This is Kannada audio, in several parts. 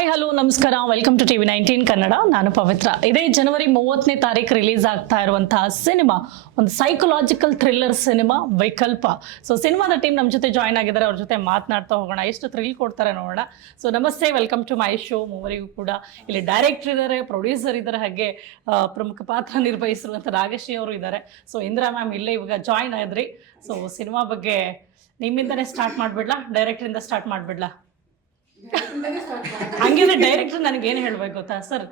ಹಾಯ್ ಹಲೋ ನಮಸ್ಕಾರ, ವೆಲ್ಕಮ್ ಟು TV19 ಕನ್ನಡ. ನಾನು ಪವಿತ್ರ. ಇದೇ ಜನವರಿ 30ನೇ ತಾರೀಕು ರಿಲೀಸ್ ಆಗ್ತಾ ಇರುವಂತಹ ಸಿನಿಮಾ ಒಂದು ಸೈಕಲಾಜಿಕಲ್ ಥ್ರಿಲ್ಲರ್ ಸಿನಿಮಾ ವಿಕಲ್ಪ. ಸೊ ಸಿನಿಮಾದ ಟೀಮ್ ನಮ್ಮ ಜೊತೆ ಜಾಯ್ನ್ ಆಗಿದ್ದಾರೆ, ಅವ್ರ ಜೊತೆ ಮಾತನಾಡ್ತಾ ಹೋಗೋಣ, ಎಷ್ಟು ಥ್ರಿಲ್ ಕೊಡ್ತಾರೆ ನೋಡೋಣ. ಸೊ ನಮಸ್ತೆ, ವೆಲ್ಕಮ್ ಟು ಮೈ ಶೋ. ಮೂವರಿಗೂ ಕೂಡ ಇಲ್ಲಿ ಡೈರೆಕ್ಟರ್ ಇದ್ದಾರೆ, ಪ್ರೊಡ್ಯೂಸರ್ ಇದ್ದಾರೆ, ಹಾಗೆ ಪ್ರಮುಖ ಪಾತ್ರ ನಿರ್ವಹಿಸಿರುವಂಥ ನಾಗಶ್ರೀ ಅವರು ಇದ್ದಾರೆ. ಸೊ ಇಂದಿರಾ ಮ್ಯಾಮ್ ಇಲ್ಲೇ ಇವಾಗ ಜಾಯ್ನ್ ಆಗಿದ್ರಿ. ಸೊ ಸಿನಿಮಾ ಬಗ್ಗೆ ನಿಮ್ಮಿಂದನೇ ಸ್ಟಾರ್ಟ್ ಮಾಡಿಬಿಡ್ಲಾ, ಡೈರೆಕ್ಟರಿಂದ ಸ್ಟಾರ್ಟ್ ಮಾಡಿಬಿಡ್ಲಾ? ಹಂಗಿದ್ರೆ ಡೈರೆಕ್ಟರ್ ನನಗೆ ಏನು ಹೇಳ್ಬೇಕು ಗೊತ್ತಾ ಸರ್,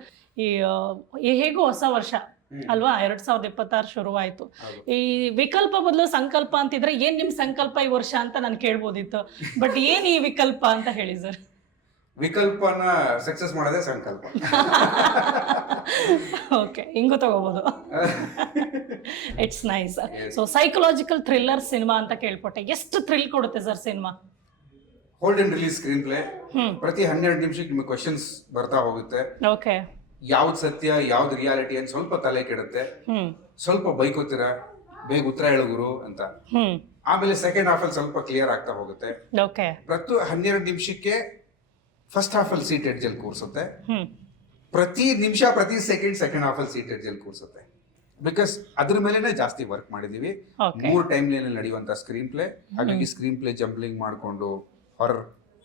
ಈ ಹೇಗೂ ಹೊಸ ವರ್ಷ ಅಲ್ವಾ, 2026 ಶುರುವಾಯಿತು. ಈ ವಿಕಲ್ಪ ಬದಲು ಸಂಕಲ್ಪ ಅಂತಿದ್ರೆ ಏನ್ ನಿಮ್ ಸಂಕಲ್ಪ ಈ ವರ್ಷ ಅಂತ ನಾನು ಕೇಳ್ಬೋದಿತ್ತು, ಬಟ್ ಏನ್ ಈ ವಿಕಲ್ಪ ಅಂತ ಹೇಳಿ ಸರ್. ವಿಕಲ್ಪನ ಸಕ್ಸಸ್ ಮಾಡೋದೇ ಸಂಕಲ್ಪ. ಓಕೆ, ಹಿಂಗೂ ತಗೋಬಹುದು. It's nice. So psychological thriller cinema ಅಂತ ಕೇಳ್ಪಟ್ಟೆ, ಎಷ್ಟು ಥ್ರಿಲ್ ಕೊಡುತ್ತೆ sir cinema? Hold and release screen play. ಪ್ರತಿ 12 ನಿಮಿಷಕ್ಕೆ ನಿಮಗೆ ಕ್ವಶನ್ಸ್ ಬರ್ತಾ ಹೋಗುತ್ತೆ. ಓಕೆ, ಯಾವ್ದು ಸತ್ಯ ಯಾವ್ದು ರಿಯಾಲಿಟಿ ಅಂತ ಸ್ವಲ್ಪ ತಲೆ ಕೆಡುತ್ತೆ, ಸ್ವಲ್ಪ ಬೈಕೋತೀರ, ಬೇಗ ಉತ್ತರ ಹೇಳು ಗುರು ಅಂತ. ಆಮೇಲೆ ಸೆಕೆಂಡ್ ಹಾಫ್ ಅಲ್ಲಿ ಸ್ವಲ್ಪ ಕ್ಲಿಯರ್ ಆಗ್ತಾ ಹೋಗುತ್ತೆ. ಓಕೆ, ಪ್ರತಿ 12 ನಿಮಿಷಕ್ಕೆ ಫಸ್ಟ್ ಹಾಫ್ ಅಲ್ಲಿ ಸೀಟ್ ಎಡ್ಜ್ ಅಲ್ಲಿ ಕೂರ್ಸುತ್ತೆ, ಪ್ರತಿ ನಿಮಿಷ ಪ್ರತಿ ಸೆಕೆಂಡ್ ಹಾಫ್ ಅಲ್ಲಿ ಸೀಟ್ ಎಡ್ಜ್ ಅಲ್ಲಿ ಕೂರ್ಸುತ್ತೆ. ಬಿಕಾಸ್ ಅದ್ರ ಮೇಲೆನೆ ಜಾಸ್ತಿ ವರ್ಕ್ ಮಾಡಿದೀವಿ. 3 ಟೈಮ್ ಲೈನ್ ಅಲ್ಲಿ ನಡೆಯುವಂತ ಸ್ಕ್ರೀನ್ ಪ್ಲೇ. ಹಾಗಾಗಿ ಸ್ಕ್ರೀನ್ ಪ್ಲೇ ಜಂಪ್ಲಿಂಗ್ ಮಾಡ್ಕೊಂಡು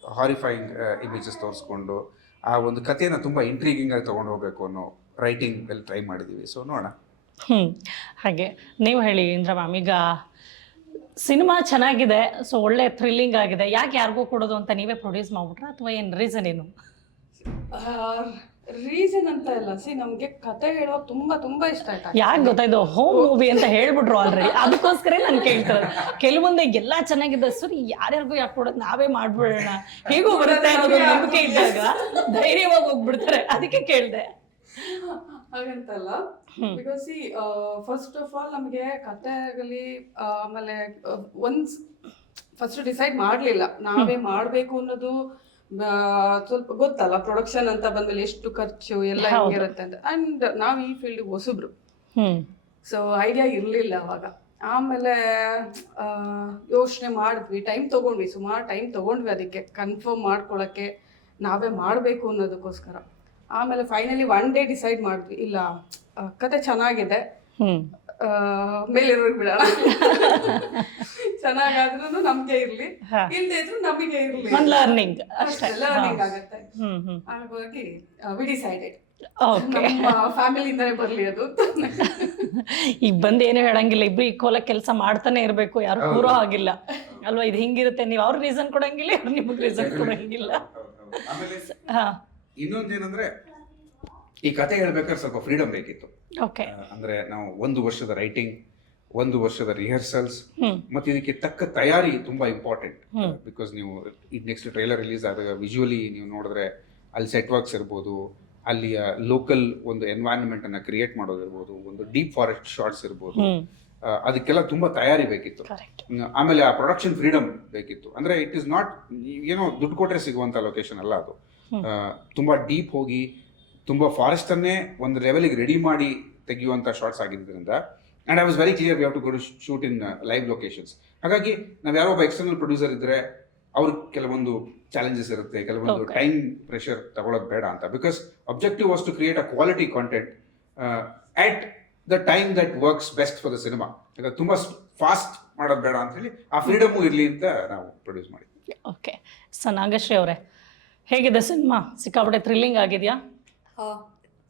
ಹಾರಿಫೈಯಿಂಗ್ ಇಮೇಜಸ್ ತೋರಿಸ್ಕೊಂಡು ಆ ಒಂದು ಕಥೆನ ತುಂಬಾ ಇಂಟ್ರೀಗಿಂಗ್ ಆಗಿ ತಗೊಂಡು ಹೋಗ್ಬೇಕು ಅನ್ನೋ ರೈಟಿಂಗ್ ಅಲ್ಲಿ ಟ್ರೈ ಮಾಡಿದೀವಿ. ಸೊ ನೋಡೋಣ. ಹಾಗೆ ನೀವು ಹೇಳಿ ಇಂದ್ರ ಮ್ಯಾಮ್, ಈಗ ಸಿನಿಮಾ ಚೆನ್ನಾಗಿದೆ, ಸೊ ಒಳ್ಳೆ ಥ್ರಿಲ್ಲಿಂಗ್ ಆಗಿದೆ, ಯಾಕೆ ಯಾರಿಗೂ ಕೊಡೋದು ಅಂತ ನೀವೇ ಪ್ರೊಡ್ಯೂಸ್ ಮಾಡ್ಬಿಟ್ರ ಅಥವಾ ಏನು ರೀಸನ್ ಏನು? ರೀಸನ್ ಅಂತ ಇಲ್ಲ, ನಮ್ಗೆ ಕತೆ ಹೇಳೋದು ತುಂಬಾ ಇಷ್ಟ ಆಯ್ತಾ. ಯಾಕೆ ಗೊತ್ತಾ, ಇದು ಹೋಮ್ ಮೂವಿ ಅಂತ ಹೇಳ್ಬಿಟ್ರು ಆಲ್ರೆಡಿ, ಅದಕ್ಕೋಸ್ಕರ ನಾನು ಕೇಳ್ತಾರೆ. ಕೆಲವೊಂದೇ ಎಲ್ಲಾ ಚೆನ್ನಾಗಿದೆ ಸರಿ, ಯಾರ್ಯಾರಿಗೂ ಯಾಕೆ ಕೊಡೋದು, ನಾವೇ ಮಾಡ್ಬಿಡೋಣ, ಹೇಗೂ ಬರುತ್ತೆ ಅನ್ನೋದು ನಂಬಿಕೆ ಇದ್ದಾಗ ಧೈರ್ಯವಾಗಿ ಹೋಗ್ಬಿಡ್ತಾರೆ, ಅದಕ್ಕೆ ಕೇಳಿದೆ. ಹಾಗಂತಲ್ಲ, ಬಿಕಾಸ್ ಫಸ್ಟ್ ಆಫ್ ಆಲ್ ನಮ್ಗೆ ಕತೆ ಆಗಲಿ, ಆಮೇಲೆ ಫಸ್ಟ್ ಡಿಸೈಡ್ ಮಾಡ್ಲಿಲ್ಲ ನಾವೇ ಮಾಡ್ಬೇಕು ಅನ್ನೋದು. ಸ್ವಲ್ಪ ಗೊತ್ತಲ್ಲ, ಪ್ರೊಡಕ್ಷನ್ ಅಂತ ಬಂದ್ಮೇಲೆ ಎಷ್ಟು ಖರ್ಚು ಎಲ್ಲ ಹೆಂಗಿರುತ್ತೆ ಅಂತ. ಅಂಡ್ ನಾವ್ ಈ ಫೀಲ್ಡ್ ಹೊಸಬ್ರು, ಸೊ ಐಡಿಯಾ ಇರ್ಲಿಲ್ಲ ಅವಾಗ. ಆಮೇಲೆ ಯೋಚನೆ ಮಾಡಿದ್ವಿ, ಟೈಮ್ ತಗೊಂಡ್ವಿ, ಸುಮಾರು ಟೈಮ್ ತಗೊಂಡ್ವಿ ಅದಕ್ಕೆ ಕನ್ಫರ್ಮ್ ಮಾಡ್ಕೊಳಕ್ಕೆ, ನಾವೇ ಮಾಡ್ಬೇಕು ಅನ್ನೋದಕ್ಕೋಸ್ಕರ. ಆಮೇಲೆ ಫೈನಲಿ 1 ಡೇ ಡಿಸೈಡ್ ಮಾಡಿದ್ವಿ, ಇಲ್ಲ ಕತೆ ಚೆನ್ನಾಗಿದೆ, ಮೇಲಿರೋರ್ಗೆ ಬಿಡೋಣ, ಚೆನ್ನಾಗಾದ್ರೂ ನಮ್ಗೆ ಇರ್ಲಿ, ಇಲ್ದೇ ಇದ್ರು ನಮಗೆ ಇರ್ಲಿ, ಲರ್ನಿಂಗ್ ಲರ್ನಿಂಗ್ ಆಗತ್ತೆ. ಹಾಗಾಗಿ ವಿ ಡಿಸೈಡೆಡ್ ನಮ್ಮ ಫ್ಯಾಮಿಲಿಯಿಂದಾನೇ ಬರ್ಲಿ ಅದು. ಈಗ ಬಂದು ಏನು ಹೇಳಂಗಿಲ್ಲ, ಇಬ್ರು ಈಕ್ವಲ್ ಕೆಲಸ ಮಾಡ್ತಾನೆ ಇರ್ಬೇಕು, ಯಾರು ಕೂರೋ ಆಗಿಲ್ಲ ಅಲ್ವಾ. ಇದು ಹಿಂಗಿರುತ್ತೆ, ನೀವು ಅವ್ರ ರೀಸನ್ ಕೊಡಂಗಿಲ್ಲ, ಅವ್ರು ನಿಮಗೆ ರೀಸನ್ ಕೊಡಂಗಿಲ್ಲ. ಇನ್ನೊಂದೇನಂದ್ರೆ ಈ ಕತೆ ಹೇಳ್ಬೇಕಾದ್ರೆ ಸ್ವಲ್ಪ ಫ್ರೀಡಮ್ ಬೇಕಿತ್ತು. ಓಕೆ, ಅಂದ್ರೆ ನಾವು 1 ವರ್ಷದ ರೈಟಿಂಗ್, 1 ವರ್ಷದ ರಿಹರ್ಸಲ್ಸ್, ಮತ್ತೆ ಇದಕ್ಕೆ ತಕ್ಕ ತಯಾರಿ ತುಂಬಾ ಇಂಪಾರ್ಟೆಂಟ್. ಬಿಕಾಸ್ ನೀವು ಈಗ ನೆಕ್ಸ್ಟ್ ಟ್ರೈಲರ್ ರಿಲೀಸ್ ಆದಾಗ ವಿಜುವಲಿ ನೀವು ನೋಡಿದ್ರೆ ಅಲ್ಲಿ ಸೆಟ್ ವರ್ಕ್ಸ್ ಇರ್ಬೋದು, ಅಲ್ಲಿಯ ಲೋಕಲ್ ಒಂದು ಎನ್ವೈರನ್ಮೆಂಟ್ ಅನ್ನ ಕ್ರಿಯೇಟ್ ಮಾಡೋದಿರ್ಬೋದು, ಒಂದು ಡೀಪ್ ಫಾರೆಸ್ಟ್ ಶಾರ್ಟ್ಸ್ ಇರ್ಬೋದು, ಅದಕ್ಕೆಲ್ಲ ತುಂಬಾ ತಯಾರಿ ಬೇಕಿತ್ತು. ಆಮೇಲೆ ಆ ಪ್ರೊಡಕ್ಷನ್ ಫ್ರೀಡಮ್ ಬೇಕಿತ್ತು. ಅಂದ್ರೆ ಇಟ್ ಇಸ್ ನಾಟ್ ಏನೋ ದುಡ್ಡು ಕೊಟ್ರೆ ಸಿಗುವಂತ ಲೊಕೇಶನ್ ಅಲ್ಲ ಅದು. ತುಂಬಾ ಡೀಪ್ ಹೋಗಿ ತುಂಬಾ ಫಾರೆಸ್ಟ್ ಅನ್ನೇ ಒಂದು ಲೆವೆಲ್ಗೆ ರೆಡಿ ಮಾಡಿ ತೆಗೆಯುವಂತ ಶಾರ್ಟ್ಸ್ ಆಗಿದ್ದರಿಂದ, and I was very clear we have to go to shoot in live locations. ಹಾಗಾಗಿ ನಾವು ಯಾರೋ ಒಬ್ಬ ಎಕ್ಸ್ಟರ್ನಲ್ ಪ್ರೊಡ್ಯೂಸರ್ ಇದ್ರೆ ಅವ್ರಿಗೆ ಕೆಲವೊಂದು ಚಾಲೆಂಜಸ್ ಇರುತ್ತೆ, ಕೆಲವೊಂದು ಟೈಮ್ ಪ್ರೆಷರ್ ತಗೊಳ್ಳೋದು ಬೇಡ ಅಂತ. Because objective was to create a quality content at the time that works best for the cinema. ತುಂಬಾ ಫಾಸ್ಟ್ ಮಾಡೋದು ಬೇಡ ಅಂತ ಹೇಳಿ ಆ ಫ್ರೀಡಮು ಇರಲಿ ಅಂತ ನಾವು ಪ್ರೊಡ್ಯೂಸ್ ಮಾಡಿದ್ವಿ. ಓಕೆ, ಸೊ ನಾಗಶ್ರೀ ಅವರೇ, ಹೇಗಿದೆ ಸಿನಿಮಾ? ಸಿಕ್ಕಾಪಟ್ಟೆ ಥ್ರಿಲ್ಲಿಂಗ್ ಆಗಿದೆಯಾ?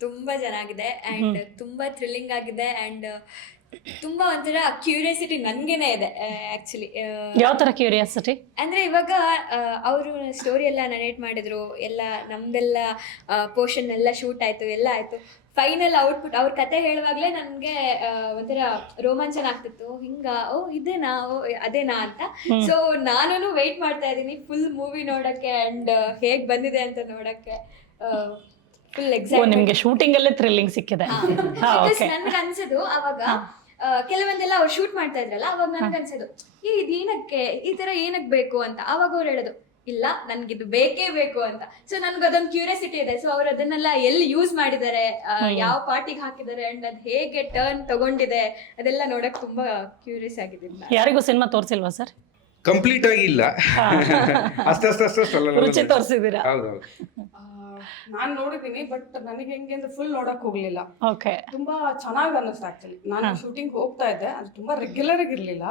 ತುಂಬಾ ಚೆನ್ನಾಗಿದೆ ಅಂಡ್ ತುಂಬಾ ಥ್ರಿಲ್ಲಿಂಗ್ ಆಗಿದೆ ಅಂಡ್ ತುಂಬಾ ಒಂಥರ ಕ್ಯೂರಿಯಾಸಿಟಿ ನನ್ಗೇನೆ ಇದೆ ಆಕ್ಚುಲಿ. ಯಾವ ತರ ಕ್ಯೂರಿಯಾಸಿಟಿ ಅಂದ್ರೆ ಇವಾಗ ಅವರು ಸ್ಟೋರಿ ಎಲ್ಲ ನರೇಟ್ ಮಾಡಿದ್ರು, ಎಲ್ಲ ನಮ್ದೆಲ್ಲ ಪೋರ್ಷನ್ ಎಲ್ಲ ಶೂಟ್ ಆಯ್ತು, ಎಲ್ಲ ಆಯ್ತು. ಫೈನಲ್ ಔಟ್ಪುಟ್ ಅವ್ರ ಕತೆ ಹೇಳುವಾಗ್ಲೇ ನನ್ಗೆ ಒಂಥರ ರೋಮಾಂಚನ ಆಗ್ತಿತ್ತು, ಹಿಂಗ ಇದೇನಾ ಅದೇನಾ ಅಂತ. ಸೊ ನಾನು ವೆಯ್ಟ್ ಮಾಡ್ತಾ ಇದ್ದೀನಿ ಫುಲ್ ಮೂವಿ ನೋಡಕ್ಕೆ ಅಂಡ್ ಹೇಗ್ ಬಂದಿದೆ ಅಂತ ನೋಡಕ್ಕೆ. Full excitement. ನಿಮ್ಗೆ ಶೂಟಿಂಗ್ ಅಲ್ಲೇ ಥ್ರಿಲ್ಲಿಂಗ್ ಸಿಕ್ಕಿದೆ? ನನ್ಗೆ ಅನ್ಸೋದು ಅವಾಗ ಕೆಲವೊಂದೆಲ್ಲ ಅವ್ರು ಶೂಟ್ ಮಾಡ್ತಾ ಇದ್ರಲ್ಲ, ಅವಾಗ ನನ್ಗೆ ಅನ್ಸೋದು ಇದೇನಕ್ಕೆ ಈ ತರ ಏನಕ್ಕೆ ಬೇಕು ಅಂತ. ಅವಾಗ ಅವ್ರು ಹೇಳೋದು, ಇಲ್ಲ ನನ್ಗಿದು ಬೇಕೇ ಬೇಕು ಅಂತ. ಸೊ ನನ್ಗೆ ಅದೊಂದು ಕ್ಯೂರಿಯಾಸಿಟಿ ಇದೆ. ಸೊ ಅವ್ರು ಅದನ್ನೆಲ್ಲ ಎಲ್ಲಿ ಯೂಸ್ ಮಾಡಿದ್ದಾರೆ, ಯಾವ ಪಾರ್ಟಿಗೆ ಹಾಕಿದ್ದಾರೆ ಅಂಡ್ ಅದ್ ಹೇಗೆ ಟರ್ನ್ ತಗೊಂಡಿದೆ, ಅದೆಲ್ಲ ನೋಡಕ್ ತುಂಬಾ ಕ್ಯೂರಿಯಸ್ ಆಗಿದ್ದೀನಿ. ಯಾರಿಗೂ ಸಿನಿಮಾ ತೋರಿಸಿಲ್ವಾ ಸರ್? ಕಂಪ್ಲೀಟ್ ಆಗಿ ಇಲ್ಲ, ಅಷ್ಟಲ್ಲ. ರುಚಿ ತೋರಿಸಿದ್ದೀರಾ? ಹೌದೌದು. ನಾನ್ ನೋಡಿದೀನಿ, ಬಟ್ ನನಗೆ ಹೆಂಗೆ ಅಂದ್ರೆ ಫುಲ್ ನೋಡಕ್ ಹೋಗ್ಲಿಲ್ಲ. ಓಕೆ. ತುಂಬಾ ಚೆನ್ನಾಗಿ ಅನ್ನಿಸ್ತು ಆಕ್ಚುಲಿ. ನಾನು ಶೂಟಿಂಗ್ ಹೋಗ್ತಾ ಇದ್ದೆ, ಅದು ತುಂಬಾ ರೆಗ್ಯುಲರ್ ಆಗಿರ್ಲಿಲ್ಲ.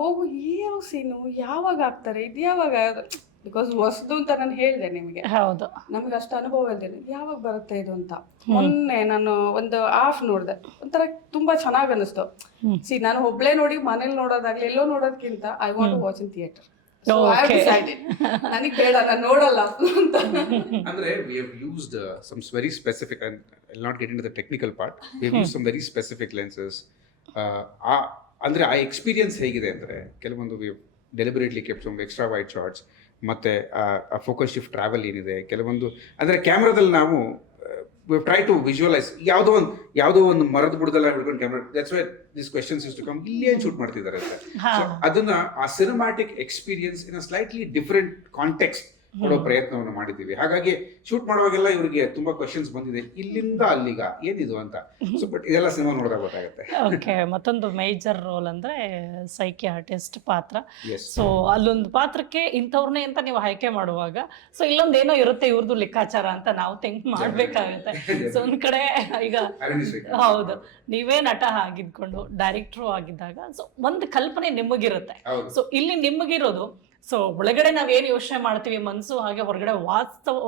ಹೋಗು ಯಾವ ಸೀನು ಯಾವಾಗ ಆಗ್ತಾರೆ, ಇದು ಯಾವಾಗ, ಬಿಕಾಸ್ ಹೊಸದು ಅಂತ ನಾನು ಹೇಳಿದೆ ನಿಮಗೆ. ಹೌದು. ನಮಗೆ ಅಷ್ಟು ಅನುಭವ ಇಲ್ದೇನೆ ಯಾವಾಗ ಬರುತ್ತೆ ಇದು ಅಂತ. ಮೊನ್ನೆ ನಾನು ಒಂದು ಹಾಫ್ ನೋಡಿದೆ, ಒಂಥರ ತುಂಬಾ ಚೆನ್ನಾಗಿ ಅನ್ನಿಸ್ತು. ನಾನು ಒಬ್ಳೆ ನೋಡಿ ಮನೇಲಿ ನೋಡೋದಾಗ್ಲಿ ಎಲ್ಲೋ ನೋಡೋದಕ್ಕಿಂತ I want to watch in theatre. ನನಗೆ ಬೇಡ, ನಾನು ನೋಡಲ್ಲ ಅಂತ. ಅಂದ್ರೆ we have used some very specific, and I'll not get into the technical part, we have used some very specific lenses. ಅಂದ್ರೆ ಆ ಎಕ್ಸ್ಪೀರಿಯನ್ಸ್ ಹೇಗಿದೆ ಅಂದ್ರೆ, ಕೆಲವೊಂದು we have deliberately kept some extra wide shots, ಮತ್ತೆ ಆ ಫೋಕಸ್ ಶಿಫ್ಟ್ ಟ್ರಾವೆಲ್ ಏನಿದೆ, ಕೆಲವೊಂದು ಅಂದ್ರೆ ಕ್ಯಾಮ್ರಾದಲ್ಲಿ ನಾವು ಟ್ರೈ ಟು ವಿಜುವಲೈಸ್ ಯಾವುದೋ ಒಂದು ಮರದ ಬುಡದಲ್ಲ ಹಿಡ್ಕೊಂಡು camera, that's why this questions is to come, ಇಲ್ಲಿ ಏನು ಶೂಟ್ ಮಾಡ್ತಿದ್ದಾರೆ ಅಂತ. ಸೊ ಅದನ್ನ ಆ cinematic experience in a slightly different context ಕೊಡೋ ಪ್ರಯತ್ನವನ್ನು ಮಾಡಿದ್ದೀವಿ. ಹಾಗಾಗಿ ಶೂಟ್ ಮಾಡುವಾಗೆಲ್ಲ ಇವರಿಗೆ ತುಂಬಾ ಕ್ವೆಶನ್ಸ್ ಬಂದಿದೆ, ಇಲ್ಲಿಂದ ಅಲ್ಲಿಗ ಏನಿದು ಅಂತ. ಸೊ ಬಟ್ ಇದೆಲ್ಲ ಸಿನಿಮಾ ನೋಡಿದಾಗ ಗೊತ್ತಾಗುತ್ತೆ. ಓಕೆ. ಮತ್ತೊಂದು ಮೇಜರ್ ರೋಲ್ ಅಂದ್ರೆ ಸೈಕಿಯಾಟ್ರಿಸ್ಟ್ ಪಾತ್ರ. Yes. ಸೊ ಅಲ್ಲೊಂದು ಪಾತ್ರಕ್ಕೆ ಇಂಥವ್ರನ್ನೇ ಅಂತ ನೀವು ಆಯ್ಕೆ ಮಾಡುವಾಗ, ಸೊ ಇಲ್ಲೊಂದು ಏನೋ ಇರುತ್ತೆ ಇವ್ರದ್ದು ಲೆಕ್ಕಾಚಾರ ಅಂತ ನಾವು ಥಿಂಕ್ ಮಾಡ್ಬೇಕಾಗುತ್ತೆ. ಸೊ ಒಂದ್ ಕಡೆ ಈಗ ಹೌದು, ನೀವೇ ನಟ ಆಗಿದ್ಕೊಂಡು ಡೈರೆಕ್ಟ್ರು ಆಗಿದ್ದಾಗ ಸೊ ಒಂದು ಕಲ್ಪನೆ ನಿಮಗಿರುತ್ತೆ. ಸೊ ಇಲ್ಲಿ ನಿಮಗಿರೋದು, ಸೊ ಒಳಗಡೆ ನಾವೇನು ಯೋಚನೆ ಮಾಡ್ತೀವಿ ಮನಸ್ಸು, ಹಾಗೆ ಹೊರಗಡೆ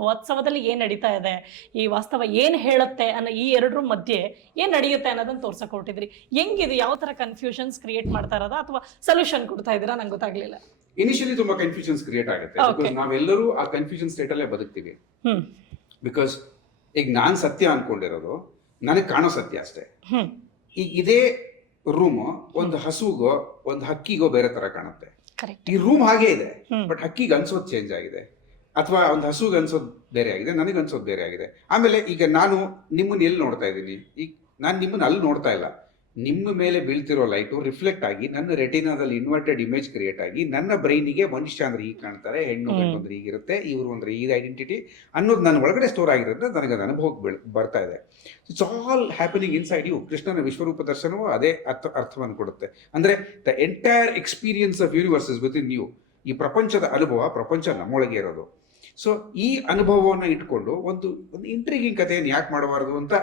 ವಾಸ್ತವದಲ್ಲಿ ಏನು ನಡೀತಾ ಇದೆ, ಈ ವಾಸ್ತವ ಏನು ಹೇಳುತ್ತೆ ಅನ್ನೋ ಈ ಎರಡರ ಮಧ್ಯೆ ಏನು ನಡೆಯುತ್ತೆ ಅನ್ನೋದನ್ನ ತೋರ್ಸಕ್ಕೆ ಹೊರಟಿದ್ರಿ. ಹೆಂಗಿದು, ಯಾವ ಥರ ಕನ್ಫ್ಯೂಷನ್ಸ್ ಕ್ರಿಯೇಟ್ ಮಾಡ್ತಾ ಇರೋದಾ ಅಥವಾ ಸೊಲ್ಯೂಷನ್ ಕೊಡ್ತಾ ಇದ್ದೀರಾ? ನಂಗೆ ಗೊತ್ತಾಗ್ಲಿಲ್ಲ. ಇನಿಷಿಯಲಿ ತುಂಬಾ ಕನ್ಫ್ಯೂಷನ್ಸ್ ಕ್ರಿಯೇಟ್ ಆಗುತ್ತೆ, ಬಿಕಾಸ್ ನಾವೆಲ್ಲರೂ ಆ ಕನ್ಫ್ಯೂಷನ್ ಸ್ಟೇಟ್ ಅಲ್ಲೇ ಬದುಕ್ತೀವಿ. ಬಿಕಾಸ್ ಈಗ ನಾನ್ ಸತ್ಯ ಅನ್ಕೊಂಡಿರೋದು ನನಗೆ ಕಾಣೋ ಸತ್ಯ ಅಷ್ಟೇ. ಈಗ ಇದೇ ರೂಮ್ ಒಂದು ಹಸುಗೋ ಒಂದು ಹಕ್ಕಿಗೋ ಬೇರೆ ತರ ಕಾಣುತ್ತೆ. ಈ ರೂಮ್ ಹಾಗೆ ಇದೆ, ಬಟ್ ಹಕ್ಕಿಗೆ ಅನ್ಸೋದು ಚೇಂಜ್ ಆಗಿದೆ, ಅಥವಾ ಒಂದು ಹಸುಗೆ ಅನ್ಸೋದು ಬೇರೆ ಆಗಿದೆ, ನನಗೆ ಅನ್ಸೋದು ಬೇರೆ ಆಗಿದೆ. ಆಮೇಲೆ ಈಗ ನಾನು ನಿಮ್ಮನ್ನ ಎಲ್ಲಿ ನೋಡ್ತಾ ಇದ್ದೀನಿ, ಈಗ ನಾನು ನಿಮ್ಮನ್ನ ಅಲ್ಲಿ ನೋಡ್ತಾ ಇಲ್ಲ, ನಿಮ್ಮ ಮೇಲೆ ಬೀಳ್ತಿರೋ ಲೈಟು ರಿಫ್ಲೆಕ್ಟ್ ಆಗಿ ನನ್ನ ರೆಟಿನಾದಲ್ಲಿ ಇನ್ವರ್ಟೆಡ್ ಇಮೇಜ್ ಕ್ರಿಯೇಟ್ ಆಗಿ ನನ್ನ ಬ್ರೈನಿಗೆ ಮನುಷ್ಯ ಅಂದ್ರೆ ಹೀಗೆ ಕಾಣ್ತಾರೆ, ಹೆಣ್ಣು ಗಂಡು ಅಂದ್ರೆ ಹೀಗಿರುತ್ತೆ, ಇವರು ಅಂದ್ರೆ ಈ ಐಡೆಂಟಿಟಿ ಅನ್ನೋದು ನನ್ನ ಒಳಗಡೆ ಸ್ಟೋರ್ ಆಗಿರೋದ್ರಿಂದ ನನಗೆ ಅದು ಅನುಭವಕ್ಕೆ ಬರ್ತಾ ಇದೆ. It's all happening inside you. ಕೃಷ್ಣನ ವಿಶ್ವರೂಪ ದರ್ಶನವೂ ಅದೇ ಅರ್ಥವನ್ನು ಕೊಡುತ್ತೆ. ಅಂದ್ರೆ the entire experience of universe is within you. ಈ ಪ್ರಪಂಚದ ಅನುಭವ, ಪ್ರಪಂಚ ನಮ್ಮೊಳಗೆ ಇರೋದು. ಸೊ ಈ ಅನುಭವವನ್ನು ಇಟ್ಕೊಂಡು ಒಂದು ಇಂಟ್ರಿಗಿಂಗ್ ಕಥೆಯನ್ನು ಯಾಕೆ ಮಾಡಬಾರದು ಅಂತ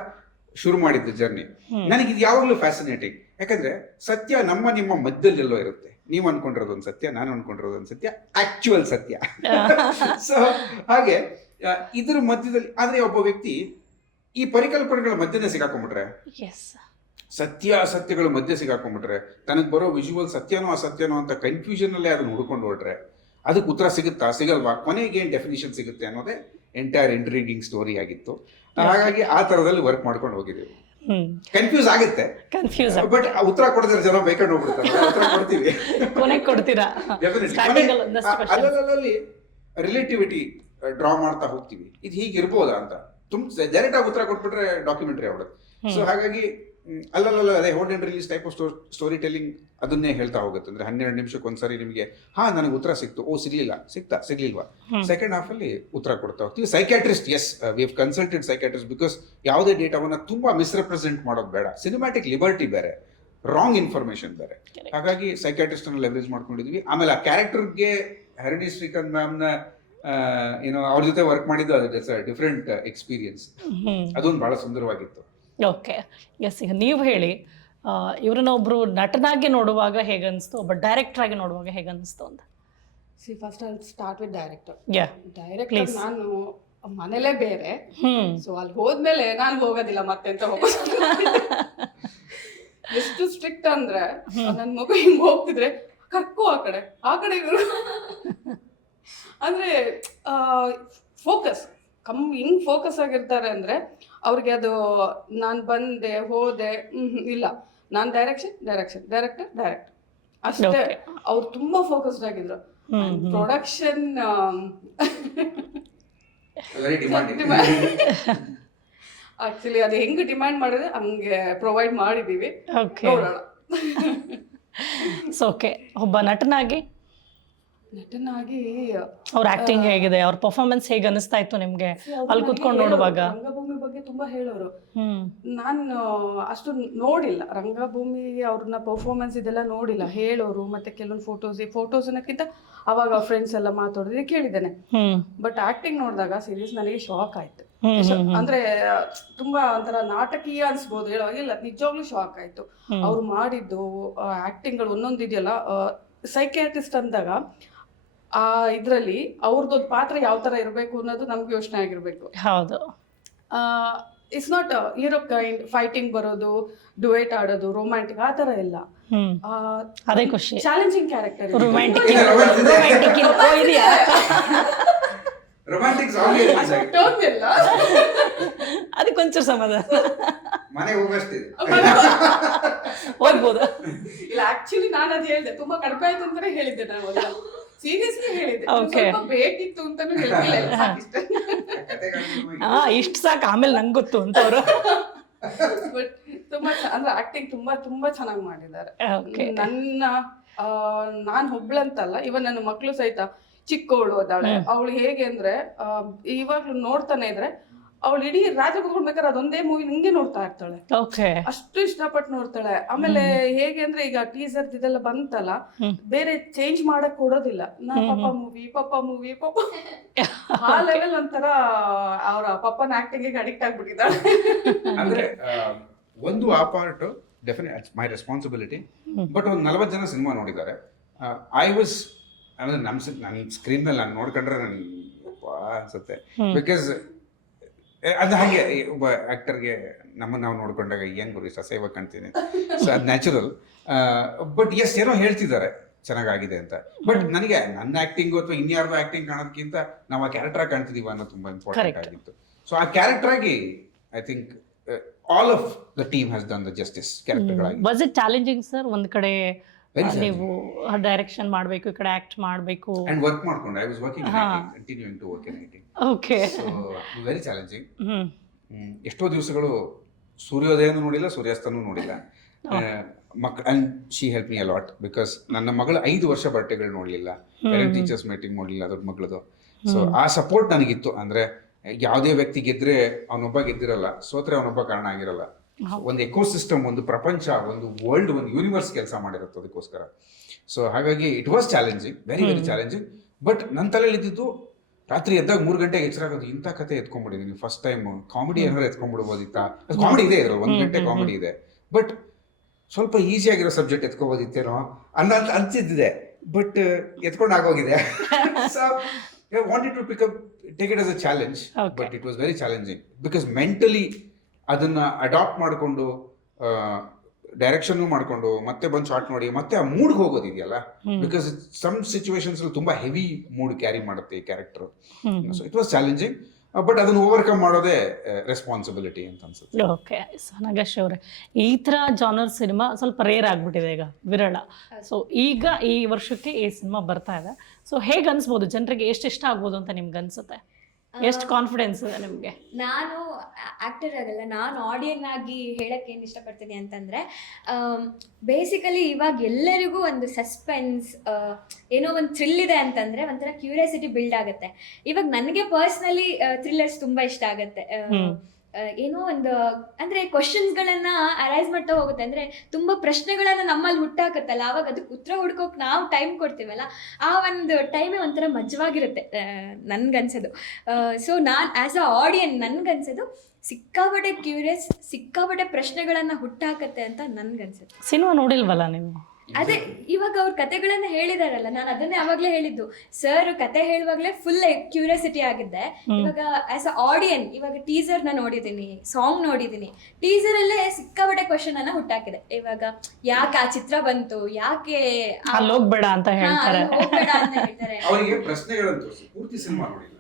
ಶುರು ಮಾಡಿದ್ದು ಜರ್ನಿ. ನನಗೆ ಇದು ಯಾವಾಗಲೂ ಫ್ಯಾಸಿನೇಟಿಂಗ್, ಯಾಕಂದ್ರೆ ಸತ್ಯ ನಿಮ್ಮ ಮಧ್ಯದಲ್ಲೆಲ್ಲೋ ಇರುತ್ತೆ. ನೀವು ಅನ್ಕೊಂಡಿರೋದು ಒಂದು ಸತ್ಯ, ನಾನು ಅನ್ಕೊಂಡಿರೋದು ಒಂದು ಸತ್ಯ, ಆಕ್ಚುಯಲ್ ಸತ್ಯ. ಸೊ ಹಾಗೆ ಇದ್ರ ಮಧ್ಯದಲ್ಲಿ, ಆದ್ರೆ ಒಬ್ಬ ವ್ಯಕ್ತಿ ಈ ಪರಿಕಲ್ಪನೆಗಳ ಮಧ್ಯೆ ಸಿಗಾಕೊಂಡ್ಬಿಟ್ರೆ, ಸತ್ಯಗಳ ಮಧ್ಯೆ ಸಿಗಾಕೊಂಡ್ಬಿಟ್ರೆ, ತನಗೆ ಬರೋ ವಿಜುವಲ್ ಸತ್ಯನೋ ಅಸತ್ಯನೋ ಅಂತ ಕನ್ಫ್ಯೂಷನ್ ಅಲ್ಲೇ ಅದನ್ನ ಹುಡ್ಕೊಂಡು ಹೊರಟ್ರೆ ಅದಕ್ಕೆ ಉತ್ತರ ಸಿಗುತ್ತಾ ಸಿಗಲ್ವಾ, ಕೊನೆಗೆ ಏನ್ ಡೆಫಿನಿಷನ್ ಸಿಗುತ್ತೆ ಅನ್ನೋದೇ ಎಂಟೈರ್ ಇಂಟ್ರೀಗಿಂಗ್ ಸ್ಟೋರಿ ಆಗಿತ್ತು. ಹಾಗಾಗಿ ಆ ತರದಲ್ಲಿ ವರ್ಕ್ ಮಾಡ್ಕೊಂಡು ಹೋಗಿದ್ದೀವಿ. ಕನ್ಫ್ಯೂಸ್ ಆಗುತ್ತೆ, ಬಟ್ ಉತ್ತರ ಕೊಡದಿರೋ ಜನ ಬೇಕಂಡು ಹೋಗ್ಬಿಡ್ತಾರೆ. ಉತ್ತರ ಕೊಡ್ತೀವಿ, ಕೊಡ್ತೀರಾ. ಅಲ್ಲಲ್ಲಿ ರಿಲೇಟಿವಿಟಿ ಡ್ರಾ ಮಾಡ್ತಾ ಹೋಗ್ತೀವಿ, ಇದು ಹೀಗಿರ್ಬೋದಾ ಅಂತ. ಡೈರೆಕ್ಟ್ ಆಗಿ ಉತ್ತರ ಕೊಟ್ಬಿಟ್ರೆ ಡಾಕ್ಯುಮೆಂಟ್ರಿ ಆಗ್ಬಿಡುತ್ತೆ. ಸೊ ಹಾಗಾಗಿ ಅಲ್ಲಲ್ಲ ಅದೇ hold and release type of story telling ಅದನ್ನೇ ಹೇಳ್ತಾ ಹೋಗುತ್ತೆ. ಅಂದ್ರೆ 12 ನಿಮಿಷಕ್ಕೆ ಒಂದ್ಸರಿ ನಿಮಗೆ ನನಗೆ ಉತ್ತರ ಸಿಕ್ತು, ಸಿಗ್ಲಿಲ್ವಾ, ಸೆಕೆಂಡ್ ಹಾಫ್ ಅಲ್ಲಿ ಉತ್ತರ ಕೊಡ್ತಾ ಹೋಗ್ತೀವಿ. Psychiatrist, yes, we have consulted psychiatrist, because ಯಾವುದೇ ಡೇಟಾವನ್ನ ತುಂಬಾ ಮಿಸ್ರೆಪ್ರೆಸೆಂಟ್ ಮಾಡೋದು ಬೇಡ. ಸಿನಿಮ್ಯಾಟಿಕ್ ಲಿಬರ್ಟಿ ಬೇರೆ, ರಾಂಗ್ ಇನ್ಫಾರ್ಮೇಶನ್ ಬೇರೆ. ಹಾಗಾಗಿ ಸೈಕ್ಯಾಟ್ರಿಸ್ಟ್ ಅನ್ನು ಲೆವರೇಜ್ ಮಾಡ್ಕೊಂಡಿದ್ವಿ. ಆಮೇಲೆ ಆ ಕ್ಯಾರೆಕ್ಟರ್ಗೆ ಹರಿಣಿ ಶ್ರೀಕಾಂತ್ ಮ್ಯಾಮ್ನ ಏನೋ ಅವ್ರ ಜೊತೆ ವರ್ಕ್ ಮಾಡಿದ್ದು, ಅದು ಡಿಫ್ರೆಂಟ್ ಎಕ್ಸ್ಪೀರಿಯನ್ಸ್. ಅದೊಂದು ಬಹಳ ಸುಂದರವಾಗಿತ್ತು. Okay, S. ಈಗ ನೀವು ಹೇಳಿ, ಇವ್ರನ್ನ ಒಬ್ರು ನಟನಾಗಿ ನೋಡುವಾಗ ಹೇಗನ್ನಿಸ್ತು, ಒಬ್ಬ ಡೈರೆಕ್ಟರ್ ಆಗಿ ನೋಡುವಾಗ ಹೇಗನ್ನಿಸ್ತು ಅಂತ. First I start with director. Please. ನಾನು ಮನೇಲೇ ಬೇರೆ, ಸೊ ಅಲ್ಲಿ ಹೋದ್ಮೇಲೆ ನಾನು ಹೋಗೋದಿಲ್ಲ ಮತ್ತೆ ಅಂತ ಎಷ್ಟು ಸ್ಟ್ರಿಕ್ಟ್ ಅಂದ್ರೆ, ನನ್ನ ಮಗು ಹಿಂಗ್ ಹೋಗ್ತಿದ್ರೆ ಕರ್ಕೋ ಆ ಕಡೆ ಇವರು ಅಂದ್ರೆ ಫೋಕಸ್ ಹಿಂಗ್ ಫೋಕಸ್ ಆಗಿರ್ತಾರೆ. ಅಂದ್ರೆ ಅವ್ರಿಗೆ ಅದು ನಾನು ಬಂದೆ ಹೋದೆ ಇಲ್ಲ, ನಾನು ಡೈರೆಕ್ಟರ್ ಅಷ್ಟೇ. ಅವ್ರು ತುಂಬಾ ಫೋಕಸ್ಡ್ ಆಗಿದ್ರು. ಪ್ರೊಡಕ್ಷನ್ ಆಕ್ಚುಲಿ ಅದು ಹೆಂಗ್ ಡಿಮ್ಯಾಂಡ್ ಮಾಡಿದ್ರೆ ಹಂಗೆ ಪ್ರೊವೈಡ್ ಮಾಡಿದೀವಿ. ಓಕೆ, ಒಬ್ಬ ನಟನಾಗಿ ನಟನಾಗಿ ಅವ್ರ ಆಕ್ಟಿಂಗ್ ಹೇಗಿದೆ, ಅವ್ರ ಪರ್ಫಾರ್ಮೆನ್ಸ್ ಹೇಗೆ ಅನಿಸ್ತಾ ಇತ್ತು ನಿಮ್ಗೆ ಅಲ್ಲಿ ಕುತ್ಕೊಂಡು ನೋಡುವಾಗ? ರಂಗಭೂಮಿ ಬಗ್ಗೆ ತುಂಬಾ ಹೇಳೋರು. ಹ್ಮ್ ನಾನು ಅಷ್ಟು ನೋಡಿಲ್ಲ ರಂಗಭೂಮಿ, ಅವ್ರನ್ನ ಪರ್ಫಾರ್ಮೆನ್ಸ್ ಇದೆಲ್ಲ ನೋಡಿಲ್ಲ. ಹೇಳೋರು ಮತ್ತೆ ಕೆಲವೊಂದು ಫೋಟೋಸ್ ಅನ್ನೋಕ್ಕಿಂತ ಅವಾಗ ಫ್ರೆಂಡ್ಸ್ ಎಲ್ಲ ಮಾತಾಡೋದು ಕೇಳಿದ್ದೇನೆ. ಹ್ಮ್ ಬಟ್ ಆಕ್ಟಿಂಗ್ ನೋಡಿದಾಗ ಸೀರೀಸ್ ನನಗೆ ಶಾಕ್ ಆಯ್ತು. ಹ್ಮ್ ಅಂದ್ರೆ ತುಂಬಾ ಒಂಥರ ನಾಟಕೀಯ ಅನ್ಸ್ಬೋದು, ಇಲ್ಲ ನಿಜವಾಗ್ಲೂ ಶಾಕ್ ಆಯ್ತು. ಅವ್ರು ಮಾಡಿದ್ದು ಆಕ್ಟಿಂಗ್ಗಳು ಒಂದೊಂದು ಇದೆಯಲ್ಲ, ಸೈಕಿಯಾಟ್ರಿಸ್ಟ್ ಅಂದಾಗ ಆ ಇದ್ರಲ್ಲಿ ಅವ್ರದ್ದೊಂದು ಪಾತ್ರ ಯಾವ ತರ ಇರಬೇಕು ಅನ್ನೋದು ನಮ್ಗೆ ಯೋಚನೆ ಆಗಿರ್ಬೇಕು. ಹೌದು. It's not hero kind fighting ಬರೋದು, ಡುಯೇಟ್ ಆಡೋದು, ರೊಮ್ಯಾಂಟಿಕ್ ಆ ತರ ಇಲ್ಲ. ಹ್ಮ್ ಅದೇ ಖುಷಿ. Challenging character. ರೊಮ್ಯಾಂಟಿಕ್ ರೊಮ್ಯಾಂಟಿಕ್ಸ್ ಅದಕ್ಕೊಂಚೂರು ಸಮಾಧಾನ ಮನೆ ಹೋಗಷ್ಟಿದೆ ಹೋಗ್ಬೋದು. ಇಲ್ಲ ಆಕ್ಚುಲಿ ನಾನು ಅದು ಹೇಳಿದೆ, ತುಂಬಾ ಕಡಿಮೆ ಆಯ್ತು ಅಂತಾನೆ ಹೇಳಿದ್ದೆ. ನಾನು ಸೀರಿಯಸ್ಲಿ ಹೇಳಿದ್ದೆ, Okay. ಸ್ವಲ್ಪ ಬೇಕಿತ್ತು ಅಂತಾನು ಹೇಳಿಲ್ಲ. ಇಷ್ಟು ಸಾಕು, ಆಮೇಲೆ ನಂಗೆ ಗೊತ್ತು ಅಂತ ಅವರು. ಬಟ್ ತುಂಬಾ ಅಂದ್ರೆ ಆಕ್ಟಿಂಗ್ ತುಂಬಾ ತುಂಬಾ ಚೆನ್ನಾಗಿ ಮಾಡಿದ್ದಾರೆ. Okay. ನಾನ್ ಒಬ್ಳಂತಲ್ಲ, ಇವನ್ ನನ್ನ ಮಕ್ಳು ಸಹಿತ ಚಿಕ್ಕವಳು ಅದಾಳೆ. ಅವಳು ಹೇಗೆ ಅಂದ್ರೆ ಇವಾಗ್ಲೂ ನೋಡ್ತಾನೆ ಇದ್ರೆ ಅವಳು ಇಡೀ ರಾತ್ರಿ ಕುತ್ಕೊಂಡ್ಬೇಕಾದ್ರೆ ಅದೊಂದೇ ಮೂವಿ ನಿಂಗೆ ನೋಡ್ತಾ ಇರ್ತಾಳೆ. ಓಕೆ. ಅಷ್ಟು ಇಷ್ಟಪಟ್ಟು ನೋಡ್ತಾಳೆ. ಆಮೇಲೆ ಹೇಗೆ ಅಂದ್ರೆ ಈಗ ಟೀಸರ್ ಇದೆಲ್ಲ ಬಂತಲ್ಲ, ಬೇರೆ ಚೇಂಜ್ ಮಾಡಕ್ ಕೊಡೋದಿಲ್ಲ. ಪಪ್ಪ ಮೂವಿ ಆ ಲೆವೆಲ್ ಒಂಥರ ಅವ್ರ ಪಪ್ಪನ ಆಕ್ಟಿಂಗ್ ಅಡಿಕ್ಟ್ ಆಗ್ಬಿಟ್ಟಿದ್ದಾಳೆ. ಅಂದ್ರೆ ಒಂದು ಆ part definite my responsibility. But ಒಂದು 40 ಜನ ಸಿನಿಮಾ ನೋಡಿದ್ದಾರೆ. ಅಂದ್ರೆ ನನ್ನ ಸ್ಕ್ರೀನ್ ಮೇಲೆ ನಾನು ನೋಡ್ಕೊಂಡ್ರೆ ನನಗೆ ಅನ್ಸುತ್ತೆ. ಬಿಕಾಸ್ ಅದು ಹಾಗೆ ಒಬ್ಬ ಆಕ್ಟರ್ಗೆ ನಮ್ಮನ್ನು ನಾವು ನೋಡ್ಕೊಂಡಾಗ ಏನ್ ಗುರು ಸಸೇವ ಕಾಣ್ತೀನಿ, ಸೊ ಅದು ನ್ಯಾಚುರಲ್. ಬಟ್ ಎಸ್ ಏನೋ ಹೇಳ್ತಿದ್ದಾರೆ ಚೆನ್ನಾಗಾಗಿದೆ ಅಂತ. ಬಟ್ ನನಗೆ ನನ್ನ ಆಕ್ಟಿಂಗು ಅಥವಾ ಇನ್ಯಾರ್ದು ಆಕ್ಟಿಂಗ್ ಕಾಣೋದಕ್ಕಿಂತ ನಾವು ಆ ಕ್ಯಾರೆಕ್ಟರ್ ಕಾಣ್ತಿದೀವ ಅನ್ನೋದು ತುಂಬಾ ಇಂಪಾರ್ಟೆಂಟ್ ಆಗಿತ್ತು. ಸೊ ಆ ಕ್ಯಾರೆಕ್ಟರ್ ಆಗಿ I think all of the team has done the justice ಕ್ಯಾರೆಕ್ಟರ್ಗಳಾಗಿ. Was it challenging sir? ಒಂದ್ ಕಡೆ ನೀವು ಡೈರೆಕ್ಷನ್ ಮಾಡಬೇಕು, ಈ ಕಡೆ ಆಕ್ಟ್ ಮಾಡಬೇಕು ಅಂಡ್ ವರ್ಕ್ ಮಾಡ್ಕೊಂಡು I was working continuing to work in ಐಟಿಂಗ್. ಓಕೆ. So very challenging. ಎಷ್ಟೋ ದಿವಸಗಳು ಸೂರ್ಯೋದಯನೂ ನೋಡಿಲ್ಲ, ಸೂರ್ಯಾಸ್ತನೂ ನೋಡಿಲ್ಲ. And she help me a lot because ನನ್ನ ಮಗಳು 5 ವರ್ಷ ಬರ್ಡೇಗಳು ನೋಡಲಿಲ್ಲ, ಪೇರೆಂಟ್ ಟೀಚರ್ಸ್ ಮೀಟಿಂಗ್ ನೋಡಲಿಲ್ಲ ದೊಡ್ಡ ಮಗಳದು. ಸೊ ಆ ಸಪೋರ್ಟ್ ನನಗಿತ್ತು. ಅಂದ್ರೆ ಯಾವುದೇ ವ್ಯಕ್ತಿ ಗೆದ್ರೆ ಅವನೊಬ್ಬ ಗೆದ್ದಿರಲ್ಲ, ಸೋತ್ರೆ ಅವನೊಬ್ಬ ಕಾರಣ ಆಗಿರಲ್ಲ. ಒಂದು ಎಕೋಸಿಸ್ಟಮ್, ಒಂದು ಪ್ರಪಂಚ, ಒಂದು ವರ್ಲ್ಡ್, ಒಂದು ಯೂನಿವರ್ಸ್ ಕೆಲಸ ಮಾಡಿರುತ್ತೆ ಅದಕ್ಕೋಸ್ಕರ. ಸೊ ಹಾಗಾಗಿ it was challenging, very very challenging. But ನನ್ನ ತಲೆಯಲ್ಲಿ ಇದ್ದಿದ್ದು ರಾತ್ರಿ ಎದ್ದಾಗ 3 ಗಂಟೆಗೆ ಎಚ್ಚರ ಆಗೋದು, ಇಂಥ ಕತೆ ಎತ್ಕೊಂಡ್ಬಿಟ್ಟಿದ್ದೀನಿ ಫಸ್ಟ್ ಟೈಮ್, ಕಾಮಿಡಿ ಏನಾದ್ರು ಎತ್ಕೊಂಡ್ಬಿಡ್ಬೋದಿತ್ತಾ? ಅದು ಕಾಮಿಡಿ ಇದೆ ಇದ್ರಲ್ಲಿ, 1 ಗಂಟೆ ಕಾಮಿಡಿ ಇದೆ, ಬಟ್ ಸ್ವಲ್ಪ ಈಸಿಯಾಗಿರೋ ಸಬ್ಜೆಕ್ಟ್ ಎತ್ಕೋಬೋದಿತ್ತೇನೋ ಅನ್ಸಿದ್ದಿದೆ. ಬಟ್ ಎತ್ಕೊಂಡು ಆಗೋಗಿದೆ. So I wanted to take it as a challenge, but it was very challenging because mentally ಅದನ್ನ ಅಡಾಪ್ಟ್ ಮಾಡಿಕೊಂಡು ಡೈರೆಕ್ಷನ್ ಮಾಡಿಕೊಂಡು ಮತ್ತೆ ಬಂದು ಶಾರ್ಟ್ ನೋಡಿ ಮತ್ತೆ ಆ ಮೂಡ್ಗೆ ಹೋಗೋದಿದೆಯಲ್ಲ, ಬಿಕಾಸ್ ಸಮ್ ಸಿಚುವೇಶನ್ಸ್ ತುಂಬಾ ಹೆವಿ ಮೂಡ್ ಕ್ಯಾರಿ ಮಾಡುತ್ತೆ ಈ character. So it was challenging, but ಅದನ್ನು ಓವರ್ಕಮ್ ಮಾಡೋದೇ ರೆಸ್ಪಾನ್ಸಿಬಿಲಿಟಿ ಅಂತ ಅನ್ಸುತ್ತೆ. ಓಕೆ. ನಾಗೇಶ್ ಅವರೇ, ಈ ಥರ ಜಾನರ್ ಸಿನಿಮಾ ಸ್ವಲ್ಪ ರೇರ್ ಆಗಿಬಿಟ್ಟಿದೆ ಈಗ, ವಿರಳ. ಸೊ ಈಗ ಈ ವರ್ಷಕ್ಕೆ ಈ ಸಿನಿಮಾ ಬರ್ತಾ ಇದೆ. ಸೊ ಹೇಗೆ ಅನ್ಸ್ಬೋದು ಜನರಿಗೆ, ಎಷ್ಟು ಇಷ್ಟ ಆಗ್ಬೋದು ಅಂತ ನಿಮ್ಗೆ ಅನ್ಸುತ್ತೆ? ಎಷ್ಟು ಕಾನ್ಫಿಡೆನ್ಸ್ ಇದೆ ನಿಮಗೆ? ನಾನು ಆಕ್ಟರ್ ಆಗಲ್ಲ, ನಾನು ಆಡಿಯನ್ ಆಗಿ ಹೇಳಕ್ಕೆ ಏನು ಇಷ್ಟಪಡ್ತೀನಿ ಅಂತಂದರೆ, ಬೇಸಿಕಲಿ ಇವಾಗ ಎಲ್ಲರಿಗೂ ಒಂದು ಸಸ್ಪೆನ್ಸ್, ಏನೋ ಒಂದು ಥ್ರಿಲ್ ಇದೆ ಅಂತಂದರೆ ಒಂಥರ ಕ್ಯೂರಿಯಾಸಿಟಿ ಬಿಲ್ಡ್ ಆಗುತ್ತೆ. ಇವಾಗ ನನಗೆ ಪರ್ಸ್ನಲಿ ಥ್ರಿಲ್ಲರ್ಸ್ ತುಂಬ ಇಷ್ಟ ಆಗುತ್ತೆ. ಏನೋ ಒಂದು ಅಂದರೆ ಕ್ವಶನ್ಸ್ಗಳನ್ನು ಅರೈಸ್ ಮಾಡ್ತಾ ಹೋಗುತ್ತೆ. ಅಂದರೆ ತುಂಬ ಪ್ರಶ್ನೆಗಳನ್ನು ನಮ್ಮಲ್ಲಿ ಹುಟ್ಟಾಕತ್ತಲ್ಲ, ಆವಾಗ ಅದಕ್ಕೆ ಉತ್ತರ ಹುಡ್ಕೋಕೆ ನಾವು ಟೈಮ್ ಕೊಡ್ತೀವಲ್ಲ, ಆ ಒಂದು ಟೈಮೇ ಒಂಥರ ಮಜವಾಗಿರುತ್ತೆ ನನ್ಗನ್ಸೋದು. ಸೊ ನಾನು ಆ್ಯಸ್ ಅ ಆಡಿಯನ್ ನನ್ಗನ್ಸೋದು ಸಿಕ್ಕಾಪಟ್ಟೆ ಕ್ಯೂರಿಯಸ್, ಸಿಕ್ಕಾಪಟ್ಟೆ ಪ್ರಶ್ನೆಗಳನ್ನು ಹುಟ್ಟಾಕತ್ತೆ ಅಂತ ನನ್ಗನ್ಸುತ್ತೆ. ಸಿನಿಮಾ ನೋಡಿಲ್ವಲ್ಲ ನೀವು? ಅದೇ ಇವಾಗ ಅವ್ರ ಕತೆಗಳನ್ನ ಹೇಳಿದಾರಲ್ಲ, ನಾನು ಅದನ್ನೇ ಅವಾಗಲೇ ಹೇಳಿದ್ದು. ಸರ್ ಕತೆ ಹೇಳುವಾಗಲೇ ಫುಲ್ ಕ್ಯೂರಿಯಾಸಿಟಿ ಆಗಿದ್ದೆ. ಇವಾಗ ಆಸ್ ಅ ಆಡಿಯನ್ ಇವಾಗ ಟೀಸರ್ನ ನೋಡಿದ್ದೀನಿ, ಸಾಂಗ್ ನೋಡಿದ್ದೀನಿ, ಟೀಸರಲ್ಲೇ ಸಿಕ್ಕಾಪಟ್ಟೆ ಕ್ವಶನ್ ಅನ್ನ ಹುಟ್ಟಾಕಿದೆ. ಇವಾಗ ಯಾಕೆ ಆ ಚಿತ್ರ ಬಂತು, ಯಾಕೆ ಅಲ್ಲಿ ಹೋಗ್ಬೇಡ ಅಂತ ಹೇಳ್ತಾರೆ. ಅವರಿಗೆ ಪ್ರಶ್ನೆಗಳನ್ನು ತೋರಿಸಿ, ಪೂರ್ತಿ ಸಿನಿಮಾ ನೋಡಿಲ್ಲ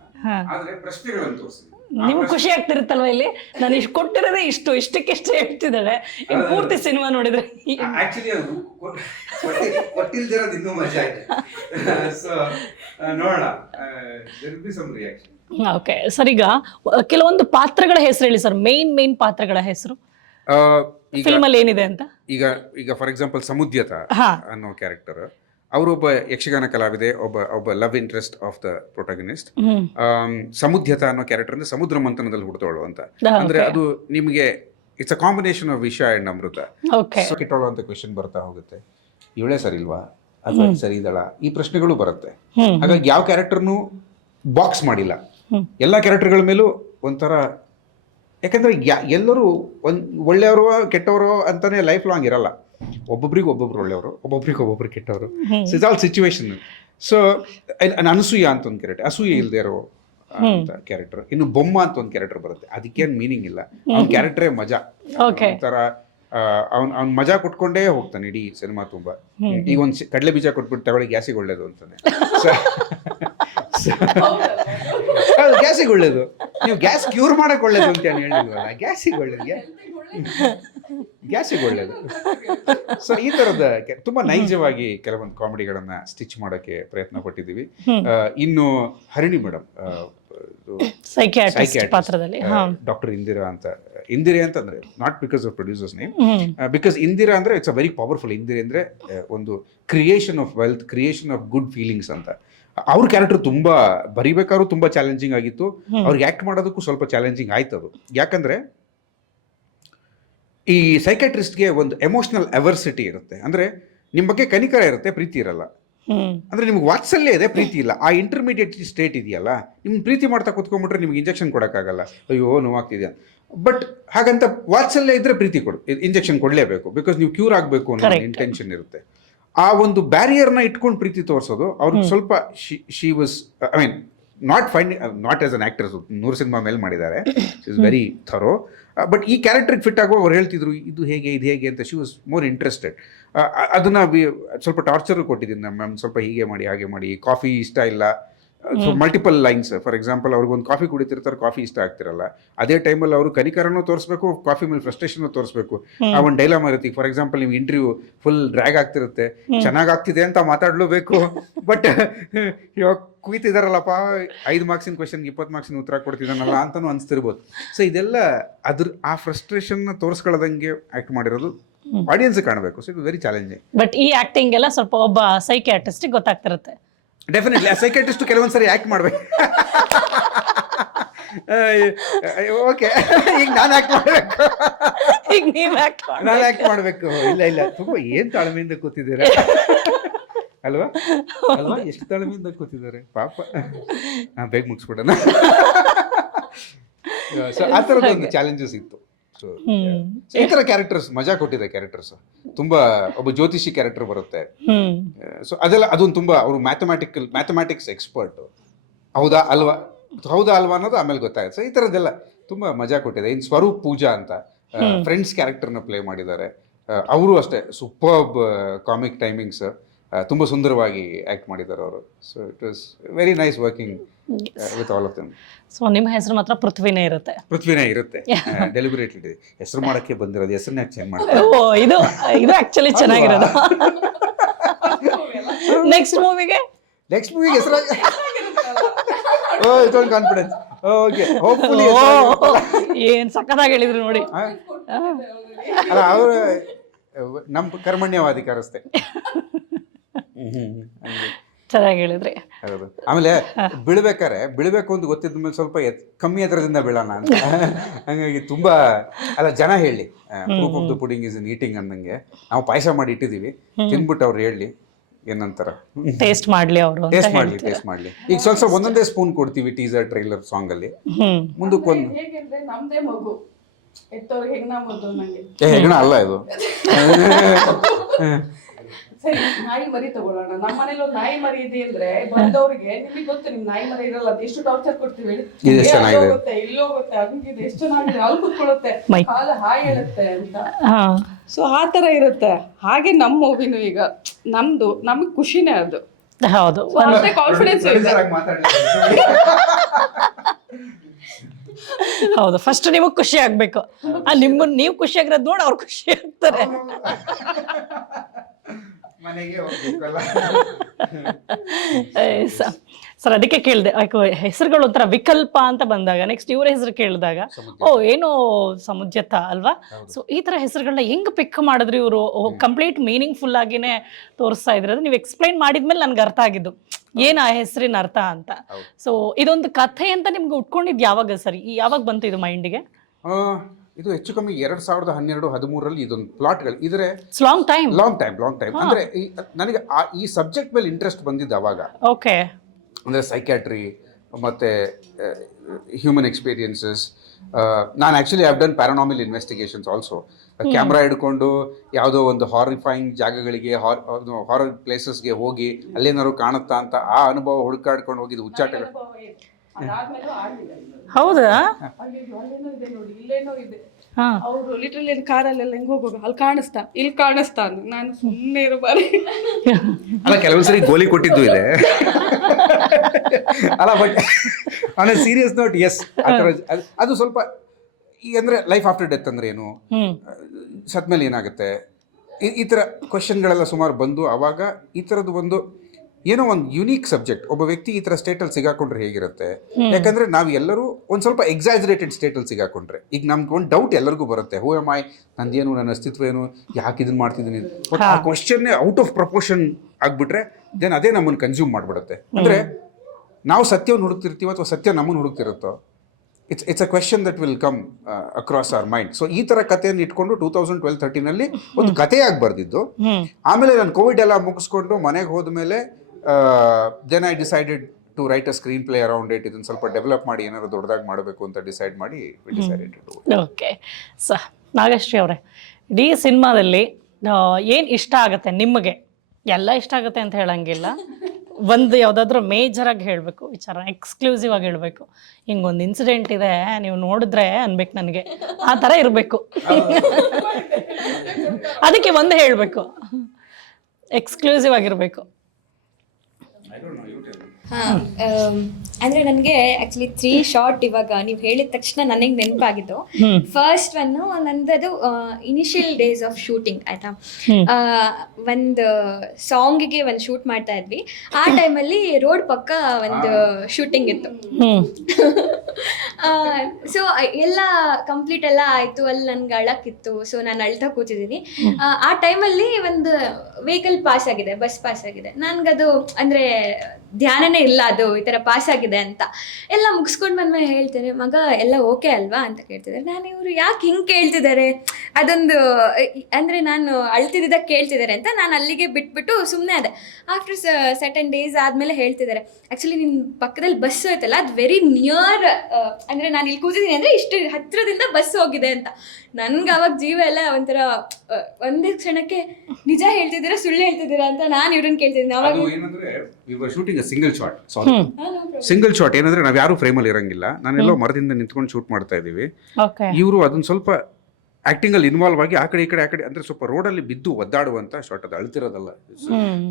ಆದ್ರೆ ಪ್ರಶ್ನೆಗಳನ್ನು ತೋರಿಸಿ ನಿಮ್ಗೆ ಖುಷಿ ಆಗ್ತಿರುತ್ತಲ್ವ? ಇಲ್ಲಿ ನಾನು ಇಷ್ಟು ಕೊಟ್ಟಿರೋದೇ ಇಷ್ಟಕ್ಕೆ ಎಷ್ಟು ಹೇಳ್ತಿದ್ದಾಳೆ, ಇನ್ನು ಪೂರ್ತಿ ಸಿನಿಮಾ ನೋಡಿದ್ರೆ ಆಕ್ಚುಲಿ ಅದು ಕೊಟ್ಟಿಲ್ದಿರೋದು ಇನ್ನೂ ಮಜಾ ಇದೆ. ಸೊ ನೋಡೋಣ, there will be some reaction. Okay sir, ಈಗ ಕೆಲವೊಂದು ಪಾತ್ರಗಳ ಹೆಸರು ಹೇಳಿ ಸರ್, ಮೇನ್ ಪಾತ್ರಗಳ ಹೆಸರು ಫಿಲ್ಮ್ ಅಲ್ಲಿ ಏನಿದೆ ಅಂತ. ಈಗ ಫಾರ್ ಎಕ್ಸಾಂಪಲ್ ಸಮುದ್ಯತ ಅನ್ನೋ ಕ್ಯಾರೆಕ್ಟರ್, ಅವರೊಬ್ಬ ಯಕ್ಷಗಾನ ಕಲಾವಿದೆ, ಒಬ್ಬ love interest of the protagonist. Samudyata ಅನ್ನೋ ಕ್ಯಾರೆಕ್ಟರ್ ಅಂದ್ರೆ ಸಮುದ್ರ ಮಂಥನದಲ್ಲಿ ಹುಡ್ತೋಳು ಅಂತ. ಅಂದ್ರೆ ಅದು ನಿಮಗೆ ಇಟ್ಸ್ ಅ ಕಾಂಬಿನೇಷನ್ ಆಫ್ ವಿಷ ಅಂಡ್ ಅಮೃತ. ಕಿಟ್ಟೋಳು ಅಂತ ಕ್ವೆಶನ್ ಬರ್ತಾ ಹೋಗುತ್ತೆ. ಇವಳೇ ಸರಿ ಇಲ್ವಾ ಅಥವಾ ಸರಿ ಇದಳ, ಈ ಪ್ರಶ್ನೆಗಳು ಬರುತ್ತೆ. ಹಾಗಾಗಿ ಯಾವ ಕ್ಯಾರೆಕ್ಟರ್ನು ಬಾಕ್ಸ್ ಮಾಡಿಲ್ಲ. ಎಲ್ಲ ಕ್ಯಾರೆಕ್ಟರ್ಗಳ ಮೇಲೂ ಒಂಥರ, ಯಾಕಂದ್ರೆ ಎಲ್ಲರೂ ಒಳ್ಳೆಯವರು ಕೆಟ್ಟವರು ಅಂತಾನೆ ಲೈಫ್ ಲಾಂಗ್ ಇರಲ್ಲ. ಒಬ್ಬೊಬ್ರಿಗೆ ಒಬ್ಬೊಬ್ರು ಒಳ್ಳೆಯವರು, ಒಬ್ಬೊಬ್ರಿಗೆ ಕೆಟ್ಟವರು. So it's all situation. So Anasuya ಅಂತ ಒಂದು ಕ್ಯಾರೆಕ್ಟರ್, ಅಸೂಯೆ ಇಲ್ಲದೆ ಇರೋ ಅಂತ ಕ್ಯಾರೆಕ್ಟರ್. ಇನ್ನು ಬೊಮ್ಮ ಅಂತ ಒಂದು ಕ್ಯಾರೆಕ್ಟರ್ ಬರುತ್ತೆ, ಅದಕ್ಕೇನು ಮೀನಿಂಗ್ ಇಲ್ಲ, ಅವ್ನ ಕ್ಯಾರೆಕ್ಟರೇ ಮಜಾ. ಒಂಥರ ಅವ್ನ್ ಮಜಾ ಕೊಟ್ಕೊಂಡೇ ಹೋಗ್ತಾನೆ ಇಡೀ ಸಿನಿಮಾ ತುಂಬಾ. ಈಗ ಒಂದು ಕಡಲೆ ಬೀಜ ಕೊಟ್ಬಿಟ್ಟು ತಗೊಳ್ಳಿ ಗ್ಯಾಸಿಗೆ ಒಳ್ಳೇದು ಅಂತಾನೆ. ಗ್ಯಾಸಿಗೆ ಒಳ್ಳೇದು, ನೀವು ಗ್ಯಾಸ್ ಕ್ಯೂರ್ ಮಾಡಕ್ ಒಳ್ಳೇದು ಅಂತ ಹೇಳಿಲ್ವಲ್ಲ, ಗ್ಯಾಸಿಗೆ ಒಳ್ಳೇದು, ಗ್ಯಾಸಿಗೆ ಒಳ್ಳೇದು. ಸೊ ಈ ತರದ ತುಂಬಾ ನೈಜವಾಗಿ ಕೆಲವೊಂದು ಕಾಮಿಡಿಗಳನ್ನ ಸ್ಟಿಚ್ ಮಾಡಕ್ಕೆ ಪ್ರಯತ್ನ ಪಟ್ಟಿದ್ದೀವಿ. ಇನ್ನು ಹರಿಣಿ ಮೇಡಮ್ ಪಾತ್ರದಲ್ಲಿ ಡಾಕ್ಟರ್ ಇಂದಿರಾ ಅಂತಂದ್ರೆ not because of producers name, because Indira ಅಂದ್ರೆ it's a very powerful. Indira ಅಂದ್ರೆ ಒಂದು creation of wealth, creation of good feelings ಅಂತ. ಅವ್ರ ಕ್ಯಾರೆಕ್ಟರ್ ತುಂಬಾ ಬರಿಬೇಕಾದ್ರೂ ತುಂಬಾ ಚಾಲೆಂಜಿಂಗ್ ಆಗಿತ್ತು, ಅವ್ರಿಗೆ ಆಕ್ಟ್ ಮಾಡೋದಕ್ಕೂ ಸ್ವಲ್ಪ ಚಾಲೆಂಜಿಂಗ್ ಆಯ್ತು ಅದು. ಯಾಕಂದ್ರೆ ಈ ಸೈಕಾಟ್ರಿಸ್ಟ್ಗೆ ಒಂದು ಎಮೋಷನಲ್ ಎವರ್ಸಿಟಿ ಇರುತ್ತೆ. ಅಂದ್ರೆ ನಿಮ್ಮ ಬಗ್ಗೆ ಕನಿಕರ ಇರುತ್ತೆ, ಪ್ರೀತಿ ಇರಲ್ಲ. ಅಂದ್ರೆ ನಿಮ್ಗೆ ವಾತ್ಸಲ್ಯ ಇದೆ, ಪ್ರೀತಿ ಇಲ್ಲ. ಆ ಇಂಟರ್ಮೀಡಿಯೇಟ್ ಸ್ಟೇಟ್ ಇದೆಯಲ್ಲ, ನಿಮ್ಗೆ ಪ್ರೀತಿ ಮಾಡ್ತಾ ಕುತ್ಕೊಂಡ್ಬಿಟ್ರೆ ನಿಮ್ಗೆ ಇಂಜೆಕ್ಷನ್ ಕೊಡೋಕ್ಕಾಗಲ್ಲ, ಅಯ್ಯೋ ನೋವಾಗ್ತಿದೆ. ಬಟ್ ಹಾಗಂತ ವಾತ್ಸಲ್ಯ ಇದ್ರೆ ಪ್ರೀತಿ ಇಂಜೆಕ್ಷನ್ ಕೊಡಲೇಬೇಕು, ಬಿಕಾಸ್ ನೀವು ಕ್ಯೂರ್ ಆಗಬೇಕು ಅನ್ನೋ ಇಂಟೆನ್ಷನ್ ಇರುತ್ತೆ. ಆ ಒಂದು ಬ್ಯಾರಿಯರ್ನ ಇಟ್ಕೊಂಡು ಪ್ರೀತಿ ತೋರಿಸೋದು ಅವ್ರಿಗೆ ಸ್ವಲ್ಪ she was, I mean not as an actor, 100 cinema ಮೇಲೆ ಮಾಡಿದ್ದಾರೆ, ಇಸ್ ವೆರಿ ಥರೋ. ಬಟ್ ಈ ಕ್ಯಾರೆಕ್ಟರ್ಗೆ ಫಿಟ್ ಆಗುವ ಅವ್ರು ಹೇಳ್ತಿದ್ರು ಇದು ಹೇಗೆ ಅಂತ. She was more interested. ಅದನ್ನ ಸ್ವಲ್ಪ ಟಾರ್ಚರ್ ಕೊಟ್ಟಿದ್ದೀನಿ ಮ್ಯಾಮ್, ಸ್ವಲ್ಪ ಹೀಗೆ ಮಾಡಿ ಹಾಗೆ ಮಾಡಿ, ಕಾಫಿ ಇಷ್ಟ ಇಲ್ಲ, so multiple lines. For example ಅವ್ರಿಗೊಂದು ಕಾಫಿ ಕುಡಿತಿರ್ತಾರೆ, ಕಾಫಿ ಇಷ್ಟ ಆಗ್ತಿರಲ್ಲ, ಅದೇ ಟೈಮಲ್ಲಿ ಅವರು ಕನಿಕರನೂ ತೋರಿಸ್ಬೇಕು, ಕಾಫಿ ಮೇಲೆ ಫ್ರಸ್ಟ್ರೇಷನ್ ತೋರಿಸ್ಬೇಕು. ಆ ಒಂದು ಡೈಲಾಗ್ ಇರುತ್ತೆ. ಫಾರ್ ಎಕ್ಸಾಂಪಲ್ ನಿಮ್ಗೆ ಇಂಟರ್ವ್ಯೂ ಫುಲ್ ಡ್ರ್ಯಾಗ್ ಆಗ್ತಿರುತ್ತೆ, ಚೆನ್ನಾಗಾಗ್ತಿದೆ ಅಂತ ಮಾತಾಡ್ಲೇಬೇಕು, ಬಟ್ ಇವಾಗ ಕುಯ್ತಿದಾರಲ್ಲಪ್ಪ 5 ಮಾರ್ಕ್ಸಿನ ಕ್ವೆಶನ್ಗೆ 20 ಮಾರ್ಕ್ಸಿನ ಉತ್ತರ ಕೊಡ್ತಿದ್ದಾನಲ್ಲ ಅಂತಾನು ಅನ್ಸ್ತಿರ್ಬೋದು. ಸೊ ಇದೆಲ್ಲ ಆ ಫ್ರಸ್ಟ್ರೇಷನ್ನ ತೋರಿಸ್ಕೊಳ್ಳೋದಂಗೆ ಆಕ್ಟ್ ಮಾಡಿರೋದು ಆಡಿಯನ್ಸ್ ಕಾಣಬೇಕು. ಸೊ ಇದು ವೆರಿ ಚಾಲೆಂಜಿಂಗ್. ಬಟ್ ಈ ಆಕ್ಟಿಂಗ್ ಎಲ್ಲ ಸ್ವಲ್ಪ ಒಬ್ಬ ಸೈಕಿಯಾಟ್ರಿಸ್ಟ್ ಗೊತ್ತಾಗ್ತಿರುತ್ತೆ. ಡೆಫಿನೆಟ್ಲಿ ಆ ಸೈಕಾಟ್ರಿಸ್ಟ್ ಕೆಲವೊಂದ್ಸರಿ ಆಕ್ಟ್ ಮಾಡ್ಬೇಕು. ಓಕೆ, ಈಗ ನಾನು ಆಕ್ಟ್ ಮಾಡ್ಬೇಕು, ಈಗ ನೀವು ನಾನು ಆಕ್ಟ್ ಮಾಡ್ಬೇಕು. ಇಲ್ಲ ತುಂಬಾ ಏನ್ ತಾಳ್ಮೆಯಿಂದ ಕೂತಿದ್ದೀರಾ ಅಲ್ವಾ, ಎಷ್ಟು ತಾಳ್ಮೆಯಿಂದ ಕೂತಿದ್ದಾರೆ ಪಾಪ. ಬೇಗ ಮುಗಿಸ್ಬಿಡೋಣ. ಸೊ ಆ ಥರದ ಒಂದು ಚಾಲೆಂಜಸ್ ಇತ್ತು. ಸೊ ಈ ಥರ ಕ್ಯಾರೆಕ್ಟರ್ಸ್ ಮಜಾ ಕೊಟ್ಟಿದೆ. ಕ್ಯಾರೆಕ್ಟರ್ಸ್ ತುಂಬಾ, ಒಬ್ಬ ಜ್ಯೋತಿಷಿ ಕ್ಯಾರೆಕ್ಟರ್ ಬರುತ್ತೆ. ಸೊ ಅದೊಂದು ತುಂಬಾ, ಅವರು ಮ್ಯಾಥಮ್ಯಾಟಿಕ್ಸ್ ಎಕ್ಸ್ಪರ್ಟ್. ಹೌದಾ ಅಲ್ವಾ ಅನ್ನೋದು ಆಮೇಲೆ ಗೊತ್ತಾಗುತ್ತೆ. ಸೊ ಈ ಥರದ್ದೆಲ್ಲ ತುಂಬಾ ಮಜಾ ಕೊಟ್ಟಿದೆ. ಇನ್ನು ಸ್ವರೂಪ್ ಪೂಜಾ ಅಂತ ಫ್ರೆಂಡ್ಸ್ ಕ್ಯಾರೆಕ್ಟರ್ನ ಪ್ಲೇ ಮಾಡಿದ್ದಾರೆ. ಅವರು ಅಷ್ಟೇ ಸೂಪರ್ಬ್ ಕಾಮಿಕ್ ಟೈಮಿಂಗ್ಸ್, ತುಂಬ ಸುಂದರವಾಗಿ ಆ್ಯಕ್ಟ್ ಮಾಡಿದ್ದಾರೆ ಅವರು. So it was very nice working with all of them. So ನಿಮ್ಮ ಹೆಸರು ಮಾತ್ರ ಪೃಥ್ವಿನೇ ಇರುತ್ತೆ. ಡೆಲಿಬರೇಟ್ಲಿ ಹೆಸರು ಮಾಡೋಕ್ಕೆ ಬಂದಿರೋದು, ಹೆಸರನ್ನ ಯಾಕೆ ಚೇಂಜ್ ಮಾಡ್ತಾರೆ? ಓ, ಇದು ಆಕ್ಚುಲಿ ಚೆನ್ನಾಗಿರೋದು. ನೆಕ್ಸ್ಟ್ ಮೂವಿಗೆ ಹೆಸರು ಇಟ್ಕೊಂಡು ಕಾನ್ಫಿಡೆನ್ಸ್. ಓಕೆ, ಹೋಪ್ಫುಲಿ ಏನ್ ಸಕ್ಕತ್ತಾಗಿ ಹೇಳಿದ್ರು ನೋಡಿ. ಅಲ್ಲ, ಅವರು ನಮ್ಮ ಕರ್ಮಣ್ಯವಾದಿ ಕರೆಸ್ತೆ. ಚೆನ್ನಾಗಿ ಹೇಳಿದ್ರಿ. ಆಮೇಲೆ ಬೀಳ್ಬೇಕು ಅಂತ ಗೊತ್ತಿದ್ದ ಮೇಲೆ ಸ್ವಲ್ಪ ಕಮ್ಮಿ ಎತ್ತರದಿಂದ ಬೀಳೋಣ ಅಂತ. ಹಂಗಾಗಿ ತುಂಬಾ ಜನ ಹೇಳಿ proof of the pudding is in eating ಅಂದಂಗೆ ನಾವು ಪಾಯಸ ಮಾಡಿ ಇಟ್ಟಿದೀವಿ, ತಿನ್ಬಿಟ್ಟು ಅವ್ರು ಹೇಳಿ ಏನಂತಾರ ಟೇಸ್ಟ್ ಮಾಡ್ಲಿ ಅವರು. ಟೇಸ್ಟ್ ಮಾಡ್ಲಿ. ಈಗ ಸ್ವಲ್ಪ ಒಂದೊಂದೇ ಸ್ಪೂನ್ ಕೊಡ್ತೀವಿ ಟೀಸರ್ ಟ್ರೈಲರ್ ಸಾಂಗ್ ಅಲ್ಲಿ. ಮುಂದಕ್ಕೆ ಒಂದು ಹೇಗೆಂದ್ರೆ ನಮ್ದೇ ಮಗು ಎತ್ತವ್ರಿಗೆ ಹೆಗ್ಣ ಮುದ್ದು ನಂಗೆ. ಹೆಗ್ಣ ಅಲ್ಲ ಇದು. ಸರಿ, ನಾಯಿ ಮರಿ ತಗೊಳ್ಳೋಣ. ನಮ್ಮ ಮನೇಲಿ ಒಂದು ನಾಯಿ ಮರಿ ಇದೆ ಅಂದ್ರೆ ಬಂದವ್ರಿಗೆ, ನಿಮಗೆ ಗೊತ್ತು ನಿಮ್ ನಾಯಿ ಮರಿ ಇರಲ್ಲ ಅಂತ ಎಷ್ಟು ಟಾರ್ಚರ್ ಕೊಡ್ತೀವಿ. ಹೋಗುತ್ತೆ, ಇಲ್ಲಿ ಹೋಗುತ್ತೆ, ಹಂಗಿದೆ, ಎಷ್ಟು ಚೆನ್ನಾಗಿದೆ, ಅಲ್ಲಿ ಕುತ್ಕೊಳ್ಳುತ್ತೆ, ಕಾಲ ಹಾಯ್ ಹೇಳುತ್ತೆ ಅಂತ. ಸೊ ಆ ತರ ಇರುತ್ತೆ. ಹಾಗೆ ನಮ್ಮ ಮೂವಿನೂ ಈಗ ನಮಗ್ ಖುಷಿನೇ ಅದು. ಹೌದು, ಕಾನ್ಫಿಡೆನ್ಸ್ ಇದೆ. ಹೌದು, ಫಸ್ಟ್ ನಿಮಗ್ ಖುಷಿ ಆಗ್ಬೇಕು. ನೀವು ಖುಷಿ ಆಗಿರೋದು ನೋಡಿ ಅವ್ರು ಖುಷಿ ಆಗ್ತಾರೆ. ಸರ್ ಅದಕ್ಕೆ ಕೇಳಿದೆ ಹೆಸರುಗಳು ಒಂಥರ ವಿಕಲ್ಪ ಅಂತ ಬಂದಾಗ ನೆಕ್ಸ್ಟ್ ಇವ್ರ ಹೆಸರು ಕೇಳಿದಾಗ ಓ ಏನೋ ಸಮುದ್ಯತ ಅಲ್ವಾ? ಸೊ ಈ ತರ ಹೆಸರುಗಳನ್ನ ಹೆಂಗ್ ಪಿಕ್ ಮಾಡಿದ್ರಿ ಇವರು? ಕಂಪ್ಲೀಟ್ ಮೀನಿಂಗ್ಫುಲ್ ಆಗಿನೇ ತೋರಿಸ್ತಾ ಇದ್ರೆ ಅದು ನೀವು ಎಕ್ಸ್ಪ್ಲೈನ್ ಮಾಡಿದ್ಮೇಲೆ ನನ್ಗೆ ಅರ್ಥ ಆಗಿದ್ದು ಏನ್ ಆ ಹೆಸರಿನ ಅರ್ಥ ಅಂತ. ಸೊ ಇದೊಂದು ಕಥೆ ಅಂತ ನಿಮ್ಗೆ ಉಟ್ಕೊಂಡಿದ್ ಯಾವಾಗ ಸರ್? ಯಾವಾಗ ಬಂತು ಇದು ಮೈಂಡಿಗೆ? ಇದು ಹೆಚ್ಚು ಕಮ್ಮಿ 2012-13 ಇದೊಂದು ಪ್ಲಾಟ್ಗಳು ಇದ್ರೆ ಲಾಂಗ್ ಟೈಮ್ ಅಂದ್ರೆ ನನಗೆ ಈ ಸಬ್ಜೆಕ್ಟ್ ಮೇಲೆ ಇಂಟ್ರೆಸ್ಟ್ ಬಂದಿದ್ದು ಅವಾಗ. ಓಕೆ. ಅಂದರೆ ಸೈಕ್ಯಾಟ್ರಿ ಮತ್ತು ಹ್ಯೂಮನ್ ಎಕ್ಸ್ಪೀರಿಯನ್ಸಸ್. ನಾನು actually have done paranormal investigations also. Camera ಹಿಡ್ಕೊಂಡು ಯಾವುದೋ ಒಂದು ಹಾರಿಫೈಯಿಂಗ್ ಜಾಗಗಳಿಗೆ ಹಾರರ್ ಪ್ಲೇಸಸ್ಗೆ ಹೋಗಿ ಅಲ್ಲೇನಾದ್ರು ಕಾಣುತ್ತಾ ಅಂತ ಆ ಅನುಭವ ಹುಡುಕಾಡ್ಕೊಂಡು ಹೋಗಿದ್ದು ಹುಚ್ಚಾಟಗಳು. ಹೌದಾ? ಅಲ್ಲೇನೋ ಇದೆ ನೋಡಿ, ಇಲ್ಲೇನೋ ಇದೆ. ಅವರು ಲಿಟ್ರಲಿ ಕಾರಲ್ಲೆಲ್ಲ ಹೆಂಗ್ ಹೋಗುವಾಗ ಅಲ್ಲಿ ಕಾಣಿಸ್ತಾ ಇಲ್ಲಿ ಕಾಣಿಸ್ತಾ ಅಂದ್ರು. ನಾನು ಸುಮ್ಮನೆ ಇರೋ ಬಾರಿ ಅಲ್ಲ, ಕೆಲವೊಂದ್ಸರಿ ಗೋಲಿ ಕೊಟ್ಟಿದ್ದು ಇದೆ ಅಲ್ಲ. But on a serious note, yes, ಅದು ಸ್ವಲ್ಪ ಈಗ ಅಂದರೆ ಲೈಫ್ ಆಫ್ಟರ್ ಡೆತ್ ಅಂದ್ರೆ ಏನು, ಸತ್ಮೇಲೆ ಏನಾಗುತ್ತೆ, ಈ ಥರ ಕ್ವಶನ್ಗಳೆಲ್ಲ ಸುಮಾರು ಬಂದು ಅವಾಗ ಈ ಥರದ್ದು ಒಂದು ಏನೋ ಒಂದು ಯುನೀಕ್ ಸಬ್ಜೆಕ್ಟ್. ಒಬ್ಬ ವ್ಯಕ್ತಿ ಈ ಥರ ಸ್ಟೇಟಲ್ಲಿ ಸಿಗಾಕೊಂಡ್ರೆ ಹೇಗಿರುತ್ತೆ? ಯಾಕಂದ್ರೆ ನಾವು ಎಲ್ಲರೂ ಒಂದು ಸ್ವಲ್ಪ ಎಕ್ಸಾಜರೇಟೆಡ್ ಸ್ಟೇಟಲ್ಲಿ ಸಿಗಾಕೊಂಡ್ರೆ ಈಗ ನಮ್ಗೆ ಒಂದು ಡೌಟ್ ಎಲ್ಲರಿಗೂ ಬರುತ್ತೆ, ಹೂ ಎಮ್ ಐ, ನಂದೇನು, ನನ್ನ ಅಸ್ತಿತ್ವ ಏನು, ಯಾಕೆ ಇದನ್ನು ಮಾಡ್ತಿದ್ದೀನಿ. ಬಟ್ ಆ ಕ್ವಶನ್ನೇ ಔಟ್ ಆಫ್ ಪ್ರಪೋರ್ಷನ್ ಆಗಿಬಿಟ್ರೆ ದೆನ್ ಅದೇ ನಮ್ಮನ್ನು ಕನ್ಸ್ಯೂಮ್ ಮಾಡಿಬಿಡುತ್ತೆ. ಅಂದರೆ ನಾವು ಸತ್ಯವನ್ನು ಹುಡುಕ್ತಿರ್ತೀವೋ ಅಥವಾ ಸತ್ಯ ನಮ್ಮನ್ನು ಹುಡುಕ್ತಿರುತ್ತೋ, it's a question that will come across our mind. So ಈ ಥರ ಕಥೆಯನ್ನು ಇಟ್ಕೊಂಡು 2012-13 ಒಂದು ಕಥೆಯಾಗಿ ಬರೆದಿದ್ದು. ಆಮೇಲೆ ನಾನು ಕೋವಿಡ್ ಎಲ್ಲ ಮುಗಿಸ್ಕೊಂಡು ಮನೆಗೆ ಹೋದ್ಮೇಲೆ then I decided to write a screenplay around it. ಇದನ್ನು ಸ್ವಲ್ಪ ಡೆವಲಪ್ ಮಾಡಿ ಏನಾದ್ರು ದೊಡ್ಡದಾಗಿ ಮಾಡಬೇಕು ಅಂತ ಡಿಸೈಡ್ ಮಾಡಿ ಓಕೆ. ನಾಗಶ್ರೀ ಅವರೇ, ಇಡೀ ಸಿನಿಮಾದಲ್ಲಿ ಏನು ಇಷ್ಟ ಆಗುತ್ತೆ ನಿಮಗೆ? ಎಲ್ಲ ಇಷ್ಟ ಆಗುತ್ತೆ ಅಂತ ಹೇಳಂಗಿಲ್ಲ, ಒಂದು ಯಾವುದಾದ್ರೂ ಮೇಜರಾಗಿ ಹೇಳಬೇಕು ವಿಚಾರ, ಎಕ್ಸ್ಕ್ಲೂಸಿವ್ ಆಗಿ ಹೇಳಬೇಕು. ಹಿಂಗೊಂದು ಇನ್ಸಿಡೆಂಟ್ ಇದೆ ನೀವು ನೋಡಿದ್ರೆ ಅನ್ಬೇಕು ನನಗೆ, ಆ ಥರ ಇರಬೇಕು. ಅದಕ್ಕೆ ಒಂದು ಹೇಳಬೇಕು, ಎಕ್ಸ್ಕ್ಲೂಸಿವ್ ಆಗಿರಬೇಕು. ಅಂದ್ರೆ ನನಗೆ ಆಕ್ಚುಲಿ 3 ಶಾರ್ಟ್ ಇವಾಗ ನೀವು ಹೇಳಿದ ತಕ್ಷಣ ನನಗೆ ನೆನಪಾಗಿದ್ದು. ಫಸ್ಟ್ ಒನ್ನು ನಂದದು ಇನಿಷಿಯಲ್ ಡೇಸ್ ಆಫ್ ಶೂಟಿಂಗ್ ಆಯ್ತಾ. ಒಂದು ಸಾಂಗಿಗೆ ಒಂದು ಶೂಟ್ ಮಾಡ್ತಾ ಇದ್ವಿ. ಆ ಟೈಮಲ್ಲಿ ರೋಡ್ ಪಕ್ಕ ಒಂದು ಶೂಟಿಂಗ್ ಇತ್ತು. ಸೊ ಎಲ್ಲ ಕಂಪ್ಲೀಟ್ ಎಲ್ಲ ಆಯ್ತು. ಅಲ್ಲಿ ನನ್ಗೆ ಅಳಕ್ಕಿತ್ತು. ಸೊ ನಾನು ಅಳ್ತಾ ಕೂತಿದ್ದೀನಿ. ಆ ಟೈಮಲ್ಲಿ ಒಂದು ವೆಹಿಕಲ್ ಪಾಸ್ ಆಗಿದೆ, ಬಸ್ ಪಾಸ್ ಆಗಿದೆ. ನನ್ಗದು ಅಂದ್ರೆ ಧ್ಯಾನನೇ ಇಲ್ಲ ಅದು ಈ ಥರ ಪಾಸ್ ಆಗಿದೆ ಅಂತ. ಎಲ್ಲ ಮುಗಿಸ್ಕೊಂಡು ಬಂದ್ಮೇಲೆ ಹೇಳ್ತಾರೆ, ಮಗ ಎಲ್ಲ ಓಕೆ ಅಲ್ವಾ ಅಂತ ಕೇಳ್ತಿದ್ದಾರೆ. ನಾನು ಇವರು ಯಾಕೆ ಹಿಂಗೆ ಕೇಳ್ತಿದ್ದಾರೆ, ಅದೊಂದು ಅಂದರೆ ನಾನು ಅಳ್ತಿದ್ದಾಗ ಕೇಳ್ತಿದ್ದಾರೆ ಅಂತ ನಾನು ಅಲ್ಲಿಗೆ ಬಿಟ್ಬಿಟ್ಟು ಸುಮ್ಮನೆ ಅದೇ. ಆಫ್ಟರ್ ಸರ್ಟನ್ ಡೇಸ್ ಆದಮೇಲೆ ಹೇಳ್ತಿದ್ದಾರೆ, ಆ್ಯಕ್ಚುಲಿ ನಿನ್ನ ಪಕ್ಕದಲ್ಲಿ ಬಸ್ ಹೋಯ್ತಲ್ಲ, ಅದು ವೆರಿ ನಿಯರ್, ಅಂದರೆ ನಾನು ಇಲ್ಲಿ ಕೂತಿದ್ದೀನಿ ಅಂದರೆ ಇಷ್ಟು ಹತ್ತಿರದಿಂದ ಬಸ್ ಹೋಗಿದೆ ಅಂತ. ನನ್ಗೆ ಅವಾಗ ಜೀವ ಎಲ್ಲ ಒಂಥರ ಒಂದೇ ಕ್ಷಣಕ್ಕೆ ನಿಜ ಹೇಳ್ತಿದ್ದೀರಾ ಸುಳ್ಳು ಹೇಳ್ತಿದ್ದೀರಾ ಅಂತ ನಾನು ಇವ್ರನ್ನ ಕೇಳ್ತಿದ್ದೀನಿ. ಅವಾಗ ಶೂಟಿಂಗ್ ಸಿಂಗಲ್ ಶಾಟ್ ಏನಂದ್ರೆ ನಾವ್ ಯಾರು ಫ್ರೇಮಲ್ಲಿ ಇರಂಗಿಲ್ಲ, ನಾನೆಲ್ಲೋ ಮರದಿಂದ ನಿಂತ್ಕೊಂಡು ಶೂಟ್ ಮಾಡ್ತಾ ಇದೀವಿ. ಇವರು ಅದನ್ನ ಸ್ವಲ್ಪ ಆಕ್ಟಿಂಗ್ ಅಲ್ಲಿ ಇನ್ವಾಲ್ವ್ ಆಗಿ ಆ ಕಡೆ ಈ ಕಡೆ ಅಂದ್ರೆ ಸ್ವಲ್ಪ ರೋಡಲ್ಲಿ ಬಿದ್ದು ಒದ್ದಾಡುವಂತ ಶಾಟ್, ಅದು ಅಳ್ತಿರೋದಲ್ಲ,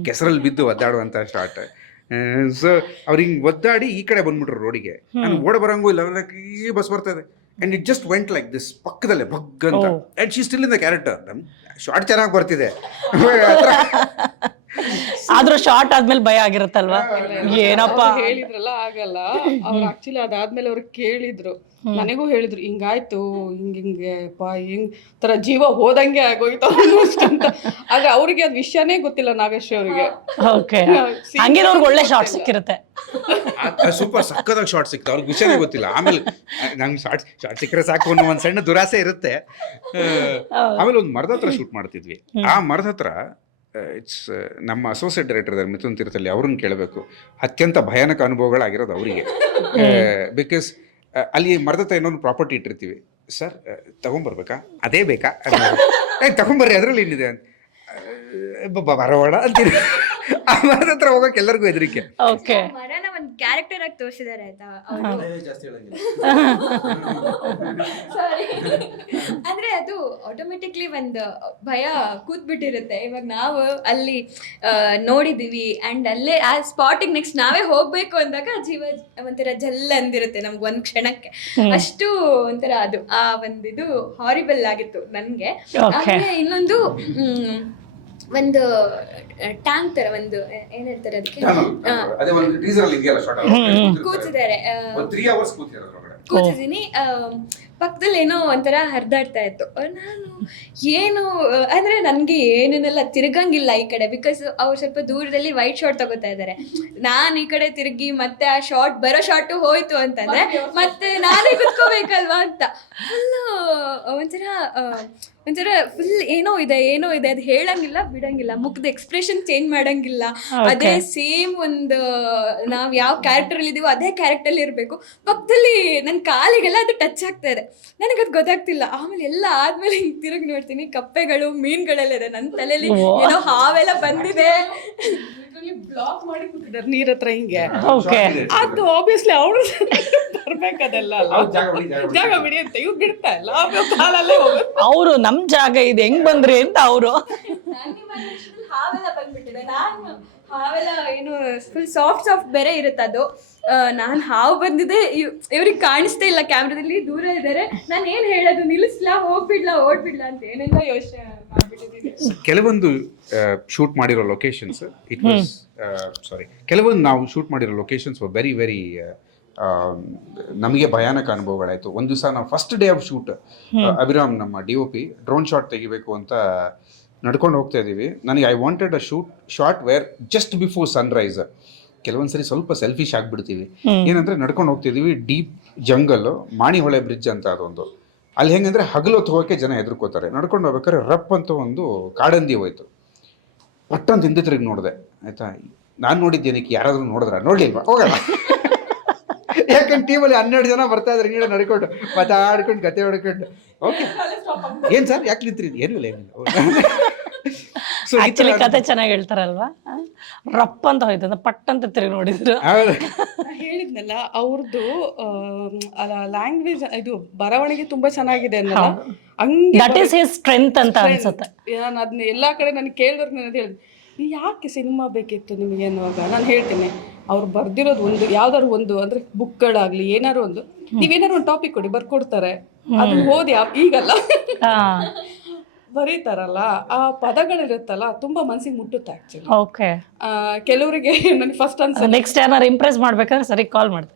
ಕೆಸರಲ್ಲಿ ಬಿದ್ದು ಒದ್ದಾಡುವಂತ ಶಾಟ್. ಸೊ ಅವ್ರು ಹಿಂಗ್ ಒದ್ದಾಡಿ ಈ ಕಡೆ ಬಂದ್ಬಿಟ್ರು ರೋಡಿಗೆ. ನಾನು ಓಡ ಬರಂಗೂ ಇಲ್ಲ, ಈ ಬಸ್ ಬರ್ತಾ ಇದೆ and it just went like this ಪಕ್ಕದಲ್ಲೇ ಬಗ್ ಅಂತ. And she still in the character. Short ಚೆನ್ನಾಗಿ ಬರ್ತಿದೆ, ಆದ್ರೂ ಶಾರ್ಟ್ ಆದ್ಮೇಲೆ ಭಯ ಆಗಿರುತ್ತಲ್ವಾ, ಏನಪ್ಪ ಹೇಳಿದ್ರಲ್ಲ ಆಗಲ್ಲ. ಅವ್ರು ಆಕ್ಚುಲಿ ಅದಾದ್ಮೇಲೆ ಅವ್ರು ಕೇಳಿದ್ರು, ನನಗೂ ಹೇಳಿದ್ರು ಹಿಂಗಾಯ್ತು, ಹಿಂಗೆ ಹಿಂಗ್ ತರ ಜೀವ ಹೋದಂಗೆ ಆಗೋಯ್ತು ಅಂತ. ಆದ್ರೆ ಅವ್ರಿಗೆ ಅದ್ ವಿಷಯನೇ ಗೊತ್ತಿಲ್ಲ ನಾಗೇಶ್ವರಿ ಅವ್ರಿಗೆ. ಓಕೆ, ಹಂಗಿರೋರ್ಗೆ ಒಳ್ಳೆ ಶಾರ್ಟ್ ಸಿಕ್ಕಿರುತ್ತೆ. ಸೂಪರ್ ಸಕ್ಕದಾಗ ಶಾರ್ಟ್ ಸಿಕ್ತ, ಅವ್ರಿಗೆ ವಿಷಯನೇ ಗೊತ್ತಿಲ್ಲ. ಆಮೇಲೆ ನಂಗೆ ಶಾರ್ಟ್ ಸಿಕ್ಕರೆ ಸಾಕು ಅನ್ನೋ ಒಂದ್ ಸಣ್ಣ ದುರಾಸೆ ಇರುತ್ತೆ. ಆಮೇಲೆ ಒಂದು ಮರದ ಹತ್ರ ಶೂಟ್ ಮಾಡ್ತಿದ್ವಿ. ಆ ಮರದ ಹತ್ರ ಇಟ್ಸ್ ನಮ್ಮ ಅಸೋಸಿಯೇಟ್ ಡೈರೆಕ್ಟರ್ ಇದ್ದಾರೆ ಮಿಥುನ್ ತೀರ್ಥಹಳ್ಳಿ, ಅವ್ರನ್ನ ಕೇಳಬೇಕು. ಅತ್ಯಂತ ಭಯಾನಕ ಅನುಭವಗಳಾಗಿರೋದು ಅವರಿಗೆ. ಬಿಕಾಸ್ ಅಲ್ಲಿ ಮರದ ಹತ್ರ ಇನ್ನೊಂದು ಪ್ರಾಪರ್ಟಿ ಇಟ್ಟಿರ್ತೀವಿ. ಸರ್ ತಗೊಂಬರ್ಬೇಕಾ, ಅದೇ ಬೇಕಾ, ತಗೊಂಬರ್ರಿ, ಅದರಲ್ಲಿ ಏನಿದೆ ಅಂತ ಬರೋಣ ಅಂತೀರಿ. ಆ ಮರದ ಹತ್ರ ಹೋಗಕ್ಕೆ ಎಲ್ಲರಿಗೂ ಹೆದರಿಕೆ. ಮರನ ಒಂದು ಕ್ಯಾರೆಕ್ಟರ್ ಆಗಿ ತೋರಿಸಿದ್ದಾರೆ ಆಯ್ತಾ. ಅಂದ್ರೆ ಅದು ಆಟೋಮೆಟಿಕ್ಲಿ ಒಂದು ಭಯ ಕೂತ್ಬಿಟ್ಟಿರುತ್ತೆ. ಇವಾಗ ನಾವು ಅಲ್ಲಿ ನೋಡಿದೀವಿ ಅಂಡ್ ಅಲ್ಲೇ ಆ ಸ್ಪಾಟಿಗೆ ನೆಕ್ಸ್ಟ್ ನಾವೇ ಹೋಗ್ಬೇಕು ಅಂದಾಗ ಜೀವ ಒಂಥರ ಜಲ್ ಅಂದಿರುತ್ತೆ ನಮ್ಗೆ ಒಂದ್ ಕ್ಷಣಕ್ಕೆ. ಅಷ್ಟು ಒಂಥರ ಅದು ಆ ಒಂದಿದು ಹಾರಿಬಲ್ ಆಗಿತ್ತು ನನ್ಗೆ. ಆಮೇಲೆ ಇನ್ನೊಂದು ಒಂದು ಟ್ಯಾಂಕ್ ತರ ಒಂದು ಏನ್ ಹೇಳ್ತಾರೆ ಅದಕ್ಕೆ ಅದೇ ಒಂದು ಟೀಸರ್ ಅಲ್ಲಿ ಇದೆಯಲ್ಲ ಶಾರ್ಟ್ ಕೂತಿದ್ದಾರೆ ಒಂದು 3 ಅವರ್ಸ್ ಕೂತಿದ್ದಾರೆ ಹೊರಗಡೆ. ಕೂತಿದ್ದೀನಿ ಪಕ್ಕದಲ್ಲಿ ಏನೋ ಒಂಥರ ಹರಿದಾಡ್ತಾ ಇತ್ತು. ನಾನು ಏನು ಅಂದ್ರೆ ನನ್ಗೆ ಏನೇನೆಲ್ಲ ತಿರ್ಗಂಗಿಲ್ಲ ಈ ಕಡೆ, ಬಿಕಾಸ್ ಅವ್ರು ಸ್ವಲ್ಪ ದೂರದಲ್ಲಿ ವೈಟ್ ಶಾರ್ಟ್ ತಗೋತಾ ಇದ್ದಾರೆ. ನಾನು ಈ ಕಡೆ ತಿರುಗಿ ಮತ್ತೆ ಆ ಶಾರ್ಟ್ ಬರೋ ಶಾರ್ಟು ಹೋಯ್ತು ಅಂತಂದ್ರೆ ಮತ್ತೆ ನಾನೇ ಕುತ್ಕೋಬೇಕಲ್ವಾ ಅಂತ ಫುಲ್ ಒಂಥರ ಫುಲ್ ಏನೋ ಇದೆ ಅದು ಹೇಳಂಗಿಲ್ಲ ಬಿಡಂಗಿಲ್ಲ, ಮುಖದ ಎಕ್ಸ್ಪ್ರೆಷನ್ ಚೇಂಜ್ ಮಾಡಂಗಿಲ್ಲ. ಅದೇ ಸೇಮ್ ಒಂದು ನಾವ್ ಯಾವ ಕ್ಯಾರೆಕ್ಟರ್ ಅಲ್ಲಿ ಇದೀವೋ ಅದೇ ಕ್ಯಾರೆಕ್ಟರ್ ಅಲ್ಲಿ ಇರ್ಬೇಕು. ಪಕ್ಕದಲ್ಲಿ ನನ್ನ ಕಾಲಿಗೆಲ್ಲ ಅದು ಟಚ್ ಆಗ್ತಾ ಇದೆ, ನನಗದು ಗೊತ್ತಾಗ್ತಿಲ್ಲ. ಆಮೇಲೆ ಎಲ್ಲ ಆದ್ಮೇಲೆ ಹಿಂಗ್ ತಿರುಗಿ ನೋಡ್ತೀನಿ, ಕಪ್ಪೆಗಳು ಮೀನ್ಗಳೆಲ್ಲ ಇದೆ ನನ್ನ ತಲೆಯಲ್ಲಿ, ಏನೋ ಹಾವೆಲ್ಲ ಬಂದಿದೆ. ಬ್ಲಾಕ್ ಮಾಡಿ ಕೂತಿದ್ದಾರೆ ನೀರ್ ಹತ್ರ ಹಿಂಗೆ. ಓಕೆ, ಅದು ಆಬ್ವಿಯಸ್ಲಿ ಅವ್ರು ಬರ್ಬೇಕದೆಲ್ಲ ಜಾಗ ಬಿಡಿ ಅಂತ ಇವ್ರು ಬಿಡ್ತಾ ಇಲ್ಲ, ಕಾಲಲ್ಲೇ ಹೋಗುತ್ತೆ. ಅವರು ನಮ್ ಜಾಗ ಇದೆ ಹೆಂಗ್ ಬಂದ್ರಿ ಅಂತ ಅವರು. ಹಾವೆಲ್ಲ ಬಂದ್ಬಿಟ್ಟಿದೆ. ನಾನು ಹಾವೆಲ್ಲ ಏನು ಫುಲ್ ಸಾಫ್ಟ್ ಬೇರೆ ಇರುತ್ತೆ ಅದು. ನಾನು ಹಾವು ಬಂದಿದೆ, ಇವ್ರಿಗೆ ಕಾಣಿಸ್ತಾ ಇಲ್ಲ, ಕ್ಯಾಮ್ರಾದಲ್ಲಿ ದೂರ ಇದ್ದಾರೆ. ನಾನು ಏನ್ ಹೇಳೋದು, ನಿಲ್ಲಿಸ್ಲಾ, ಹೋಗ್ಬಿಡ್ಲಾ, ಓಡ್ಬಿಡ್ಲಾ ಅಂತ ಏನೆಲ್ಲ ಯೋಚನೆ ಮಾಡ್ಬಿಟ್ಟಿದ್ದೀನಿ. ಕೆಲವೊಂದು ಶೂಟ್ ಮಾಡಿರೋ ಲೊಕೇಶನ್ಸ್ ಇಟ್ ವಾಸ್ ಕೆಲವೊಂದು ನಾವು ಶೂಟ್ ಮಾಡಿರೋ ಲೊಕೇಶನ್ಸ್ ವೆರಿ ವೆರಿ ನಮಗೆ ಭಯಾನಕ ಅನುಭವಗಳಾಯಿತು. ಒಂದು ದಿವಸ ನಾವು first day of shoot Abhiram ನಮ್ಮ DOP ಡ್ರೋನ್ ಶಾಟ್ ತೆಗಿಬೇಕು ಅಂತ ನಡ್ಕೊಂಡು ಹೋಗ್ತಾ ಇದ್ದೀವಿ. ನನಗೆ I wanted a shot where just before sunrise. ಕೆಲವೊಂದ್ಸರಿ ಸ್ವಲ್ಪ ಸೆಲ್ಫಿಶ್ ಆಗಿಬಿಡ್ತೀವಿ. ಏನಂದರೆ ನಡ್ಕೊಂಡು ಹೋಗ್ತಿದ್ದೀವಿ, ಡೀಪ್ ಜಂಗಲ್, ಮಾಣಿಹೊಳೆ ಬ್ರಿಡ್ಜ್ ಅಂತ ಅದೊಂದು. ಅಲ್ಲಿ ಹೆಂಗಂದರೆ ಹಗಲೊತ್ತು ಹೋಗೋಕ್ಕೆ ಜನ ಹೆದರ್ಕೋತಾರೆ. ನಡ್ಕೊಂಡು ಹೋಗ್ಬೇಕಾದ್ರೆ ರಪ್ ಅಂತ ಒಂದು ಕಾಡಂದಿ ಹೋಯ್ತು. ಪಟ್ಟಂತ ಹಿಂದೆ ತಿರುಗಿ ನೋಡಿದೆ, ಆಯಿತಾ. ನಾನು ನೋಡಿದ್ದೇನಕ್ಕೆ ಯಾರಾದರೂ ನೋಡಿದ್ರ? ನೋಡಲಿಲ್ವಾ? ಹೋಗಲ್ಲ. ಯಾಕಂದ್ರೆ ಟೀಮಲ್ಲಿ 12 ಜನ ಬರ್ತಾ ಇದ್ರೆ ನೀಡ ನಡ್ಕೊಂಡು ಮಾತಾಡ್ಕೊಂಡು ಕತೆ ಹೊಡ್ಕೊಂಡು ಓಕೆ ಏನು ಸರ್ ಯಾಕೆ ನಿಂತ್ರಿ? ಏನಿಲ್ಲ. ಆಕ್ಚುಲಿ ಕತೆ ಚೆನ್ನಾಗಿ ಹೇಳ್ತಾರಲ್ವಾ, ರಪ್ ಅಂತ ಹೋಯ್ತು, ಪಟ್ ಅಂತ ತಿರುಗಿ ನೋಡಿದ್ರು. ಹೇಳಿದ್ನಲ್ಲ ಅವ್ರದ್ದು ಲ್ಯಾಂಗ್ವೇಜ್, ಇದು ಬರವಣಿಗೆ ತುಂಬಾ ಚೆನ್ನಾಗಿದೆ ಅನ್ನಲ್ಲ, ಹಂಗೆ ದಟ್ ಈಸ್ ಹಿಸ್ ಸ್ಟ್ರೆಂತ್ ಅಂತ ಅನ್ಸುತ್ತೆ. ನಾನು ಅದನ್ನ ಎಲ್ಲಾ ಕಡೆ ನನಗೆ ಕೇಳಿದ್ರೆ ನಾನು ಹೇಳಿದೆ, ಯಾಕೆ ಸಿನಿಮಾ ಬೇಕಿತ್ತು ನಿಮಗೆ ಅನ್ನುವಾಗ ನಾನು ಹೇಳ್ತೇನೆ, ಅವ್ರು ಬರ್ದಿರೋದು ಒಂದು ಯಾವ್ದಾದ್ರು ಒಂದು ಅಂದ್ರೆ ಬುಕ್ಗಳಾಗ್ಲಿ ಏನಾದ್ರು ಒಂದು, ನೀವೇನಾದ್ರು ಒಂದು ಟಾಪಿಕ್ ಕೊಡಿ ಬರ್ಕೊಡ್ತಾರೆ, ಅದನ್ನ ಓದಿ. ಈಗಲ್ಲ ಬರೀತಾರಲ್ಲ ಆ ಪದಗಳಿರುತ್ತಲ್ಲ ತುಂಬಾ ಮನ್ಸಿಗೆ ಮುಟ್ಟುತ್ತೆ ಆಕ್ಚುಲಿ. ಓಕೆ, ಕೆಲವರಿಗೆ ನನಗೆ ಫಸ್ಟ್ ಅನ್ಸ ನೆಕ್ಸ್ಟ್ ಏನಾರು ಇಂಪ್ರೆಸ್ ಮಾಡ್ಬೇಕಾದ್ರೆ ಸರಿ ಕಾಲ್ ಮಾಡ್ದೆ.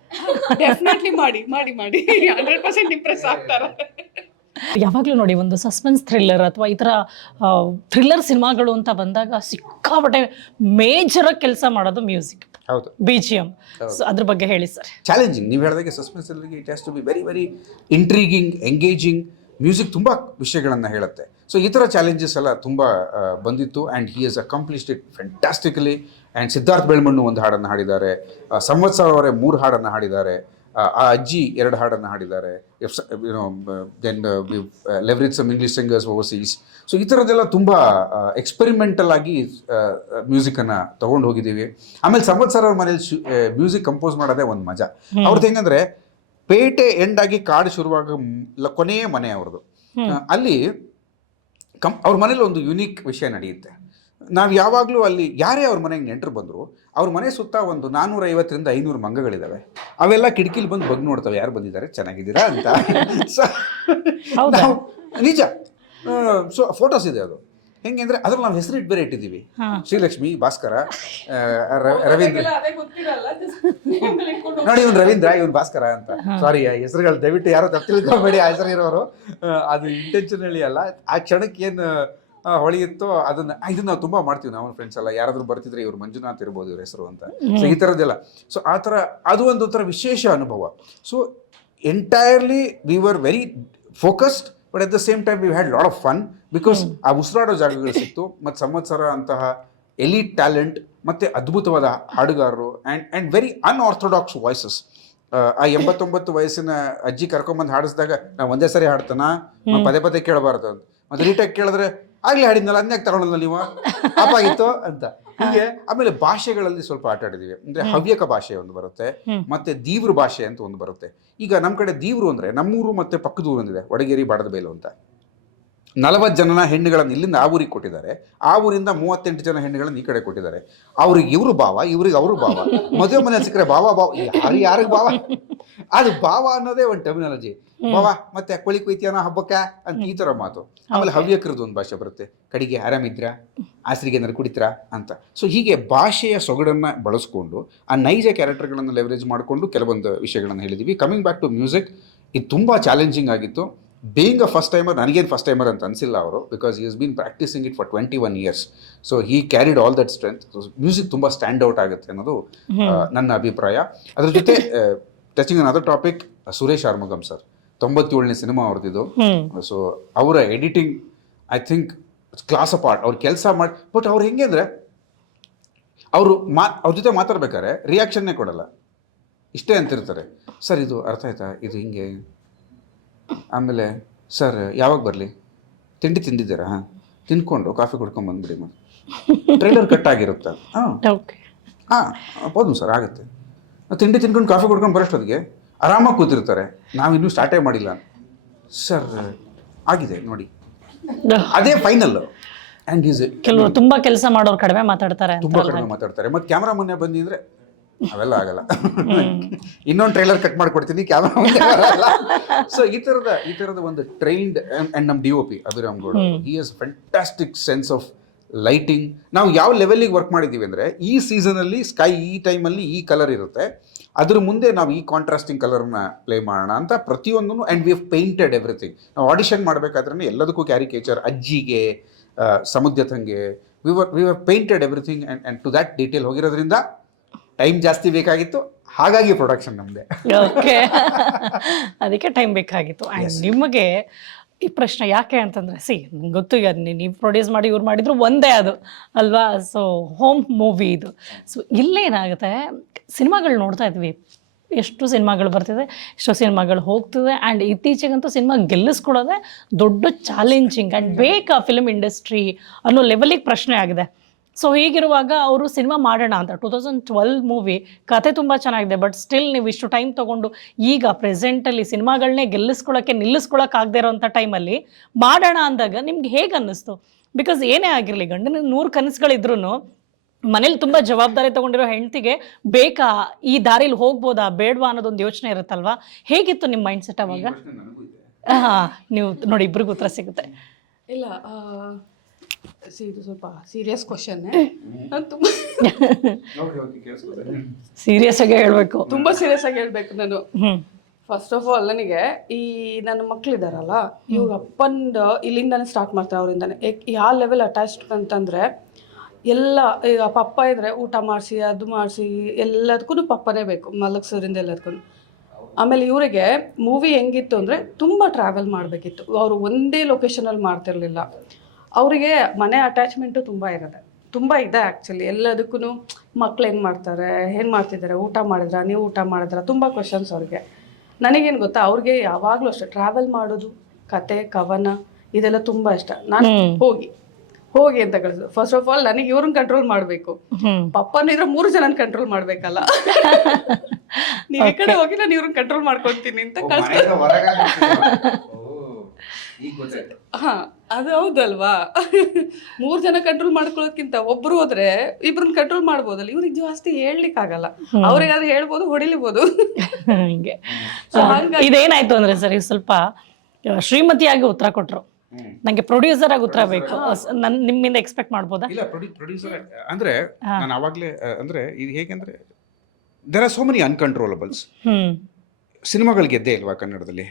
ಡೆಫಿನೆಟ್ಲಿ ಮಾಡಿ 100% ಇಂಪ್ರೆಸ್ ಆಗ್ತಾರೆ. ಯಾವಾಗಲೂ ನೋಡಿ, ಒಂದು ಸಸ್ಪೆನ್ಸ್ ಥ್ರಿಲ್ಲರ್ ಅಥವಾ ಈ ಥರ ಥ್ರಿಲ್ಲರ್ ಸಿನಿಮಾಗಳು ಅಂತ ಬಂದಾಗ ಸಿಕ್ಕಾಪಟ್ಟೆ ಮೇಜರಾಗಿ ಕೆಲಸ ಮಾಡೋದು ಮ್ಯೂಸಿಕ್, ಹೌದು, BGM. ಸೊ ಅದ್ರ ಬಗ್ಗೆ ಹೇಳಿ ಸರ್. ಚಾಲೆಂಜಿಂಗ್, ನೀವು ಹೇಳಿದಾಗೆ ಸಸ್ಪೆನ್ಸ್ ಅಲ್ಲಿ it has to be very very intriguing, engaging. Music ತುಂಬ ವಿಷಯಗಳನ್ನು ಹೇಳುತ್ತೆ. ಸೊ ಈ ಥರ ಚಾಲೆಂಜಸ್ ಎಲ್ಲ ತುಂಬ ಬಂದಿತ್ತು. And he has accomplished it fantastically. And Siddharth Belmannu ಒಂದು ಹಾಡನ್ನು ಹಾಡಿದ್ದಾರೆ, ಸಂವತ್ಸರ ಅವರೇ 3 ಹಾಡನ್ನು ಹಾಡಿದ್ದಾರೆ, ಆ ಅಜ್ಜಿ 2 ಹಾಡನ್ನು ಹಾಡಿದ್ದಾರೆ. Then leverage some English singers overseas. So ಈ ಥರದ್ದೆಲ್ಲ ತುಂಬ ಎಕ್ಸ್ಪೆರಿಮೆಂಟಲ್ ಆಗಿ ಮ್ಯೂಸಿಕನ್ನು ತೊಗೊಂಡು ಹೋಗಿದ್ದೀವಿ. ಆಮೇಲೆ ಸಂವತ್ಸರ ಅವ್ರ ಮನೇಲಿ ಮ್ಯೂಸಿಕ್ ಕಂಪೋಸ್ ಮಾಡೋದೇ ಒಂದು ಮಜಾ. ಅವ್ರದ್ದು ಹೆಂಗಂದರೆ, ಪೇಟೆ ಎಂಡಾಗಿ ಕಾಡು ಶುರುವಾಗ ಕೊನೆಯ ಮನೆ ಅವ್ರದ್ದು. ಅಲ್ಲಿ ಅವ್ರ ಮನೇಲಿ ಒಂದು ಯುನೀಕ್ ವಿಷಯ ನಡೆಯುತ್ತೆ. ನಾವು ಯಾವಾಗಲೂ ಅಲ್ಲಿ ಯಾರೇ ಅವ್ರ ಮನೆಗೆ ನೆಂಟರು ಬಂದರು, ಅವ್ರ ಮನೆ ಸುತ್ತ ಒಂದು 450ರಿಂದ 500 ಮಂಗಗಳಿದ್ದಾವೆ. ಅವೆಲ್ಲ ಕಿಟಕಿಲಿ ಬಂದು ಬಗ್ ನೋಡ್ತವೆ, ಯಾರು ಬಂದಿದ್ದಾರೆ, ಚೆನ್ನಾಗಿದ್ದೀರಾ ಅಂತ. ನಾವು ನಿಜ. ಸೊ ಫೋಟೋಸ್ ಇದೆ, ಅದು ಹೆಂಗೆ ಅಂದರೆ ಅದ್ರಲ್ಲಿ ನಾವು ಹೆಸರಿಟ್ಟು ಬೇರೆ ಇಟ್ಟಿದ್ದೀವಿ. ಶ್ರೀಲಕ್ಷ್ಮಿ, ಭಾಸ್ಕರ, ರವೀಂದ್ರ. ನೋಡಿ, ಇವನು ರವೀಂದ್ರ, ಇವನು ಭಾಸ್ಕರ ಅಂತ. ಸಾರಿ, ಹೆಸರುಗಳು ದಯವಿಟ್ಟು ಯಾರೋ ತಪ್ಪು ತಿಳ್ಕೊಬೇಡಿ, ಆ ಹೆಸರು ಇರೋರು. ಅದು ಇಂಟೆನ್ಷನಲಿ ಅಲ್ಲ, ಆ ಕ್ಷಣಕ್ಕೆ ಏನು ಹೊಳೆಯುತ್ತೋ ಇದನ್ನ ನಾವು ತುಂಬ ಮಾಡ್ತೀವಿ. ನಾವು ಫ್ರೆಂಡ್ಸ್ ಎಲ್ಲ ಯಾರಾದರೂ ಬರ್ತಿದ್ರೆ ಇವ್ರು ಮಂಜುನಾಥ್ ಇರ್ಬೋದು ಇವ್ರ ಹೆಸರು ಅಂತ. ಸೊ ಈ ಥರದ್ದೆಲ್ಲ. ಸೊ ಆ ಥರ ಅದು ಒಂದು ಥರ ವಿಶೇಷ ಅನುಭವ. So entirely we were very focused, but at the same time we had lot of fun, because ಆ ಉಸಿರಾಡೋ ಜಾಗಗಳು ಸಿಕ್ತು. ಮತ್ತು ಸಂವತ್ಸರ ಅಂತಹ ಎಲೀಟ್ ಟ್ಯಾಲೆಂಟ್ ಮತ್ತು ಅದ್ಭುತವಾದ ಹಾಡುಗಾರರು ಆ್ಯಂಡ್ ವೆರಿ ಅನ್ಆರ್ಥೋಡಾಕ್ಸ್ ವಾಯ್ಸಸ್. ಆ 89 ವಯಸ್ಸಿನ ಅಜ್ಜಿ ಕರ್ಕೊಂಬಂದು ಹಾಡಿಸಿದಾಗ ನಾವು ಒಂದೇ ಸರಿ ಹಾಡ್ತಾನ, ಪದೇ ಪದೇ ಕೇಳಬಾರ್ದು ಅಂತ. ಮತ್ತು ರೀಟಾಗಿ ಕೇಳಿದ್ರೆ ಆಗಲೇ ಹಾಡಿದ್ನಲ್ಲ, ಅದನ್ಯಾಕೆ ತಗೊಳ್ಳಲ್ಲ ನೀವು, ಆಪಾಗಿತ್ತು ಅಂತ. ಹೀಗೆ ಆಮೇಲೆ ಭಾಷೆಗಳಲ್ಲಿ ಸ್ವಲ್ಪ ಆಟ ಆಡಿದ್ದೀವಿ. ಅಂದರೆ ಹವ್ಯಕ ಭಾಷೆ ಒಂದು ಬರುತ್ತೆ, ಮತ್ತು ದೀವ್ರ ಭಾಷೆ ಅಂತ ಒಂದು ಬರುತ್ತೆ. ಈಗ ನಮ್ಮ ಕಡೆ ದೀವ್ರು ಅಂದರೆ ನಮ್ಮೂರು ಮತ್ತು ಪಕ್ಕದ ಊರು ಒಂದಿದೆ, ವಡಗೇರಿ ಬಾಡದ ಬೈಲು ಅಂತ. 40 ಜನ ಹೆಣ್ಣುಗಳನ್ನು ಇಲ್ಲಿಂದ ಆ ಊರಿಗೆ ಕೊಟ್ಟಿದ್ದಾರೆ, ಆ ಊರಿಂದ 38 ಜನ ಹೆಣ್ಣುಗಳನ್ನು ಈ ಕಡೆ ಕೊಟ್ಟಿದ್ದಾರೆ. ಅವ್ರಿಗೆ ಇವರು ಭಾವ, ಇವ್ರಿಗೆ ಅವರು ಭಾವ. ಮದುವೆ ಮನೆ ಸಿಕ್ಕರೆ ಭಾವ ಯಾರಿಗೆ ಭಾವ? ಅದು ಭಾವ ಅನ್ನೋದೇ ಒಂದು ಟರ್ಮಿನಾಲಜಿ. ಭಾವ ಮತ್ತೆ ಕೋಳಿ ಕುಯ್ತೀಯನೋ ಹಬ್ಬಕ್ಕ ಅಂತ ಈ ಥರ ಮಾತು. ಆಮೇಲೆ ಹವ್ಯಕರದ್ದು ಒಂದು ಭಾಷೆ ಬರುತ್ತೆ, ಕಡೆಗೆ ಆರಾಮಿದ್ರಾ, ಆಸರಿಗೆ ಏನಾರು ಕುಡಿತೀರಾ ಅಂತ. ಸೊ ಹೀಗೆ ಭಾಷೆಯ ಸೊಗಡನ್ನು ಬಳಸ್ಕೊಂಡು ಆ ನೈಜ ಕ್ಯಾರೆಕ್ಟರ್ಗಳನ್ನು ಲೆವರೇಜ್ ಮಾಡಿಕೊಂಡು ಕೆಲವೊಂದು ವಿಷಯಗಳನ್ನು ಹೇಳಿದ್ದೀವಿ. ಕಮಿಂಗ್ ಬ್ಯಾಕ್ ಟು ಮ್ಯೂಸಿಕ್, ಇದು ತುಂಬ ಚಾಲೆಂಜಿಂಗ್ ಆಗಿತ್ತು. ಬೀಯಿಂಗ್ ಅ ಫಸ್ಟ್ ಟೈಮರ್, ನನಗೇನು ಫಸ್ಟ್ ಟೈಮರ್ ಅಂತ ಅನಿಸಿಲ್ಲ ಅವರು, because he has been practising it for 21 years. So he carried all that strength. Music ತುಂಬ ಸ್ಟ್ಯಾಂಡ್ ಔಟ್ ಆಗುತ್ತೆ ಅನ್ನೋದು ನನ್ನ ಅಭಿಪ್ರಾಯ. ಅದ್ರ ಜೊತೆ touching on other topic, Suresh Arumugam sir 97ನೇ ಸಿನಿಮಾ ಅವ್ರದ್ದು. ಸೊ ಅವರ editing I think class apart. ಅವ್ರು ಕೆಲಸ ಮಾಡಿ, ಬಟ್ ಅವ್ರು ಹೆಂಗೆ ಅಂದರೆ ಅವರು ಅವ್ರ ಜೊತೆ ಮಾತಾಡ್ಬೇಕಾದ್ರೆ ರಿಯಾಕ್ಷನ್ನೇ ಕೊಡಲ್ಲ, ಇಷ್ಟೇ ಅಂತಿರ್ತಾರೆ. ಸರ್ ಇದು ಅರ್ಥ ಆಯ್ತಾ, ಇದು ಹಿಂಗೆ, ಆಮೇಲೆ ಸರ್ ಯಾವಾಗ ಬರಲಿ, ತಿಂಡಿ ತಿಂದಿದ್ದೀರಾ, ಹಾಂ ತಿಂದ್ಕೊಂಡು ಕಾಫಿ ಕುಡ್ಕೊಂಡು ಬಂದ್ಬಿಡಿ, ಮತ್ತೆ ಟ್ರೈಲರ್ ಕಟ್ ಆಗಿರುತ್ತೆ. ಹಾಂ ಹೌದು ಸರ್ ಆಗುತ್ತೆ. ತಿಂಡಿ ತಿನ್ಕೊಂಡು ಕಾಫಿ ಕುಡ್ಕೊಂಡು ಬರೋಷ್ಟೊತ್ತಿಗೆ ಆರಾಮಾಗಿ ಕೂತಿರ್ತಾರೆ, ನಾವಿನ್ನೂ ಸ್ಟಾರ್ಟೇ ಮಾಡಿಲ್ಲ. ಸರ್ ಆಗಿದೆ ನೋಡಿ, ಅದೇ ಫೈನಲ್. ಆ್ಯಂಡ್ ಈಸ್ ಕೆಲವರು ತುಂಬಾ ಕೆಲಸ ಮಾಡೋರು ಕಡಿಮೆ ಮಾತಾಡ್ತಾರೆ, ತುಂಬ ಕಡಿಮೆ ಮಾತಾಡ್ತಾರೆ. ಮತ್ತು ಕ್ಯಾಮ್ರಾ ಮುನ್ನೆ ಬಂದಿದ್ರೆ ಅವೆಲ್ಲ ಆಗಲ್ಲ. ಇನ್ನೊಂದು ಟ್ರೈಲರ್ ಕಟ್ ಮಾಡಿಕೊಡ್ತೀನಿ, ಕ್ಯಾಮ್ರಾ ಮುಂದೆ ಬರಲ್ಲ. ಸೊ ಈ ಥರದ ಒಂದು ಟ್ರೈನ್ಡ್ ಆ್ಯಂಡ್ ನಮ್ಮ DOP ಅಭಿರಾಮ್ ಗೌಡ, ಹಿ ಹಸ್ ಫ್ಯಾಂಟಾಸ್ಟಿಕ್ ಸೆನ್ಸ್ ಆಫ್ ಲೈಟಿಂಗ್. ನಾವು ಯಾವ ಲೆವೆಲಿಗೆ ವರ್ಕ್ ಮಾಡಿದ್ದೀವಿ ಅಂದರೆ, ಈ ಸೀಸನಲ್ಲಿ ಸ್ಕೈ ಈ ಟೈಮಲ್ಲಿ ಈ ಕಲರ್ ಇರುತ್ತೆ, ಅದ್ರ ಮುಂದೆ ನಾವು ಈ ಕಾಂಟ್ರಾಸ್ಟಿಂಗ್ ಕಲರ್ನ ಪ್ಲೇ ಮಾಡೋಣ ಅಂತ ಪ್ರತಿಯೊಂದನ್ನು. And we have painted everything. ನಾವು ಆಡಿಷನ್ ಮಾಡಬೇಕಾದ್ರೆ ಎಲ್ಲದಕ್ಕೂ ಕ್ಯಾರಿಕೇಚರ್, ಅಜ್ಜಿಗೆ, ಸಮುದ್ರತಂಗೆ, we have painted everything and to that detail ಹೋಗಿರೋದ್ರಿಂದ ಟೈಮ್ ಜಾಸ್ತಿ ಬೇಕಾಗಿತ್ತು, ಹಾಗಾಗಿ ಪ್ರೊಡಕ್ಷನ್ ನಮ್ಮದೇ. ಓಕೆ, ಅದಕ್ಕೆ ಟೈಮ್ ಬೇಕಾಗಿತ್ತು. ಆ್ಯಂಡ್ ನಿಮಗೆ ಈ ಪ್ರಶ್ನೆ ಯಾಕೆ ಅಂತಂದರೆ, ನಂಗೆ ಗೊತ್ತು, ಈಗ ನೀವು ಪ್ರೊಡ್ಯೂಸ್ ಮಾಡಿ ಇವ್ರು ಮಾಡಿದ್ರು ಒಂದೇ ಅದು ಅಲ್ವಾ. ಸೊ ಹೋಮ್ ಮೂವಿ ಇದು. ಸೊ ಇಲ್ಲೇನಾಗುತ್ತೆ, ಸಿನಿಮಾಗಳು ನೋಡ್ತಾ ಇದ್ವಿ, ಎಷ್ಟು ಸಿನಿಮಾಗಳು ಬರ್ತಿದೆ, ಎಷ್ಟೋ ಸಿನಿಮಾಗಳು ಹೋಗ್ತಿದೆ. ಆ್ಯಂಡ್ ಇತ್ತೀಚೆಗಂತೂ ಸಿನಿಮಾ ಗೆಲ್ಲಿಸ್ಕೊಡೋದೆ ದೊಡ್ಡ ಚಾಲೆಂಜಿಂಗ್. ಆ್ಯಂಡ್ ಬೇಕಾ ಫಿಲ್ಮ್ ಇಂಡಸ್ಟ್ರಿ ಅನ್ನೋ ಲೆವೆಲಿಗೆ ಪ್ರಶ್ನೆ ಆಗಿದೆ. ಸೊ ಹೀಗಿರುವಾಗ ಅವರು ಸಿನಿಮಾ ಮಾಡೋಣ ಅಂತ 2012 ಮೂವಿ, ಕತೆ ತುಂಬ ಚೆನ್ನಾಗಿದೆ, ಬಟ್ ಸ್ಟಿಲ್ ನೀವು ಇಷ್ಟು ಟೈಮ್ ತೊಗೊಂಡು ಈಗ ಪ್ರೆಸೆಂಟಲ್ಲಿ ಸಿನಿಮಾಗಳನ್ನೇ ನಿಲ್ಲಿಸ್ಕೊಳಕ್ಕಾಗದೇ ಇರೋಂಥ ಟೈಮಲ್ಲಿ ಮಾಡೋಣ ಅಂದಾಗ ನಿಮ್ಗೆ ಹೇಗೆ ಅನ್ನಿಸ್ತು? ಬಿಕಾಸ್ ಏನೇ ಆಗಿರಲಿ, ಗಂಡನ 100 ಕನಸುಗಳಿದ್ರೂ ಮನೇಲಿ ತುಂಬ ಜವಾಬ್ದಾರಿ ತೊಗೊಂಡಿರೋ ಹೆಂಡತಿಗೆ ಬೇಕಾ, ಈ ದಾರಿಲಿ ಹೋಗ್ಬೋದಾ ಬೇಡವಾ ಅನ್ನೋದೊಂದು ಯೋಚನೆ ಇರುತ್ತಲ್ವಾ. ಹೇಗಿತ್ತು ನಿಮ್ಮ ಮೈಂಡ್ ಸೆಟ್ ಅವಾಗ? ಹಾಂ, ನೀವು ನೋಡಿ, ಇಬ್ರಿಗೂ ಉತ್ತರ ಸಿಗುತ್ತೆ. ಇಲ್ಲ, ಇದು ಸ್ವಲ್ಪ ಸೀರಿಯಸ್ ಕ್ವಶನ್. ನಾನು ತುಂಬ ಸೀರಿಯಸ್ ಆಗಿ ಹೇಳ್ಬೇಕು, ತುಂಬ ಸೀರಿಯಸ್ ಆಗಿ ಹೇಳ್ಬೇಕು ನಾನು. ಫಸ್ಟ್ ಆಫ್ ಆಲ್, ನನಗೆ ಈ ನನ್ನ ಮಕ್ಳಿದಾರಲ್ಲ, ಇವ್ರ ಅಪ್ಪಂದು ಇಲ್ಲಿಂದಾನೆ ಸ್ಟಾರ್ಟ್ ಮಾಡ್ತಾರೆ, ಅವರಿಂದಾನೆ. ಯಾವ ಲೆವೆಲ್ ಅಟ್ಯಾಚ್ಡ್ ಅಂತಂದರೆ, ಎಲ್ಲ ಈಗ ಪಪ್ಪ ಇದ್ದರೆ ಊಟ ಮಾಡಿಸಿ, ಅದು ಮಾಡಿಸಿ, ಎಲ್ಲದಕ್ಕೂ ಪಪ್ಪನೇ ಬೇಕು, ಮಲಗಿಸೋದ್ರಿಂದ ಎಲ್ಲದಕ್ಕೂ. ಆಮೇಲೆ ಇವರಿಗೆ ಮೂವಿ ಹೆಂಗಿತ್ತು ಅಂದರೆ, ತುಂಬ ಟ್ರಾವೆಲ್ ಮಾಡಬೇಕಿತ್ತು. ಅವರು ಒಂದೇ ಲೊಕೇಶನಲ್ಲಿ ಮಾಡ್ತಿರ್ಲಿಲ್ಲ. ಅವರಿಗೆ ಮನೆ ಅಟ್ಯಾಚ್ಮೆಂಟು ತುಂಬ ಇರುತ್ತೆ, ತುಂಬ ಇದೆ ಆ್ಯಕ್ಚುಲಿ. ಎಲ್ಲದಕ್ಕೂ ಮಕ್ಳು ಹೆಂಗೆ ಮಾಡ್ತಾರೆ, ಏನು ಮಾಡ್ತಿದ್ದಾರೆ, ಊಟ ಮಾಡಿದ್ರಾ, ನೀವು ಊಟ ಮಾಡಿದ್ರಾ, ತುಂಬ ಕ್ವಶನ್ಸ್ ಅವ್ರಿಗೆ. ನನಗೇನು ಗೊತ್ತಾ, ಅವ್ರಿಗೆ ಯಾವಾಗಲೂ ಅಷ್ಟೇ ಟ್ರಾವೆಲ್ ಮಾಡೋದು, ಕತೆ ಕವನ ಇದೆಲ್ಲ ತುಂಬ ಇಷ್ಟ. ನಾನು ಹೋಗಿ ಅಂತ ಕಳಿಸೋದು. ಫಸ್ಟ್ ಆಫ್ ಆಲ್ ನನಗೆ ಇವ್ರನ್ನ ಕಂಟ್ರೋಲ್ ಮಾಡಬೇಕು, ಪಪ್ಪನ ಇದ್ರೆ 3 ಜನನ ಕಂಟ್ರೋಲ್ ಮಾಡಬೇಕಲ್ಲ. ನೀವು ಈ ಕಡೆ ಹೋಗಿ ನಾನು ಇವ್ರನ್ನ ಕಂಟ್ರೋಲ್ ಮಾಡ್ಕೊಳ್ತೀನಿ ಅಂತ ಕಳಿಸ್ತಾರೆ. ಹಾ, ಅದು ಹೌದಲ್ವಾ. 3 ಜನ ಕಂಟ್ರೋಲ್ ಮಾಡ್ಕೊಳ್ಳೋದಕ್ಕಿಂತ ಒಬ್ರು ಹೋದ್ರೆ ಇಬ್ರನ್ನ ಕಂಟ್ರೋಲ್ ಮಾಡ್ಬೋದಲ್ಲ. ಇವ್ರಿಗೆ ಜಾಸ್ತಿ ಹೇಳ್ಲಿಕ್ಕಾಗಲ್ಲ, ಅವ್ರಿಗಾದ್ರೆ ಹೇಳ್ಬೋದು, ಹೊಡಿಲಿಬೋದು. ಹಿಂಗೆ ಇದೇನಾಯ್ತು ಅಂದ್ರೆ ಸರ್, ಸ್ವಲ್ಪ ಶ್ರೀಮತಿಯಾಗಿ ಉತ್ತರ ಕೊಟ್ರು, ನಂಗೆ ಪ್ರೊಡ್ಯೂಸರ್ ಆಗಿ ಉತ್ತರ ಬೇಕು, ನಿಮ್ಮಿಂದ ಎಕ್ಸ್ಪೆಕ್ಟ್ ಮಾಡ್ಬೋದಾ? ಇಲ್ಲ, ಪ್ರೊಡ್ಯೂಸರ್ ಅಂದ್ರೆ ನಾನು ಅವಾಗಲೇ ಅಂದ್ರೆ ಇದು ಹೇಗೆಂದ್ರೆ, there are so many uncontrollables. ಸಿನಿಮಾಗಳು ಗೆದ್ದೇ ಇಲ್ವಾ ಕನ್ನಡದಲ್ಲಿ?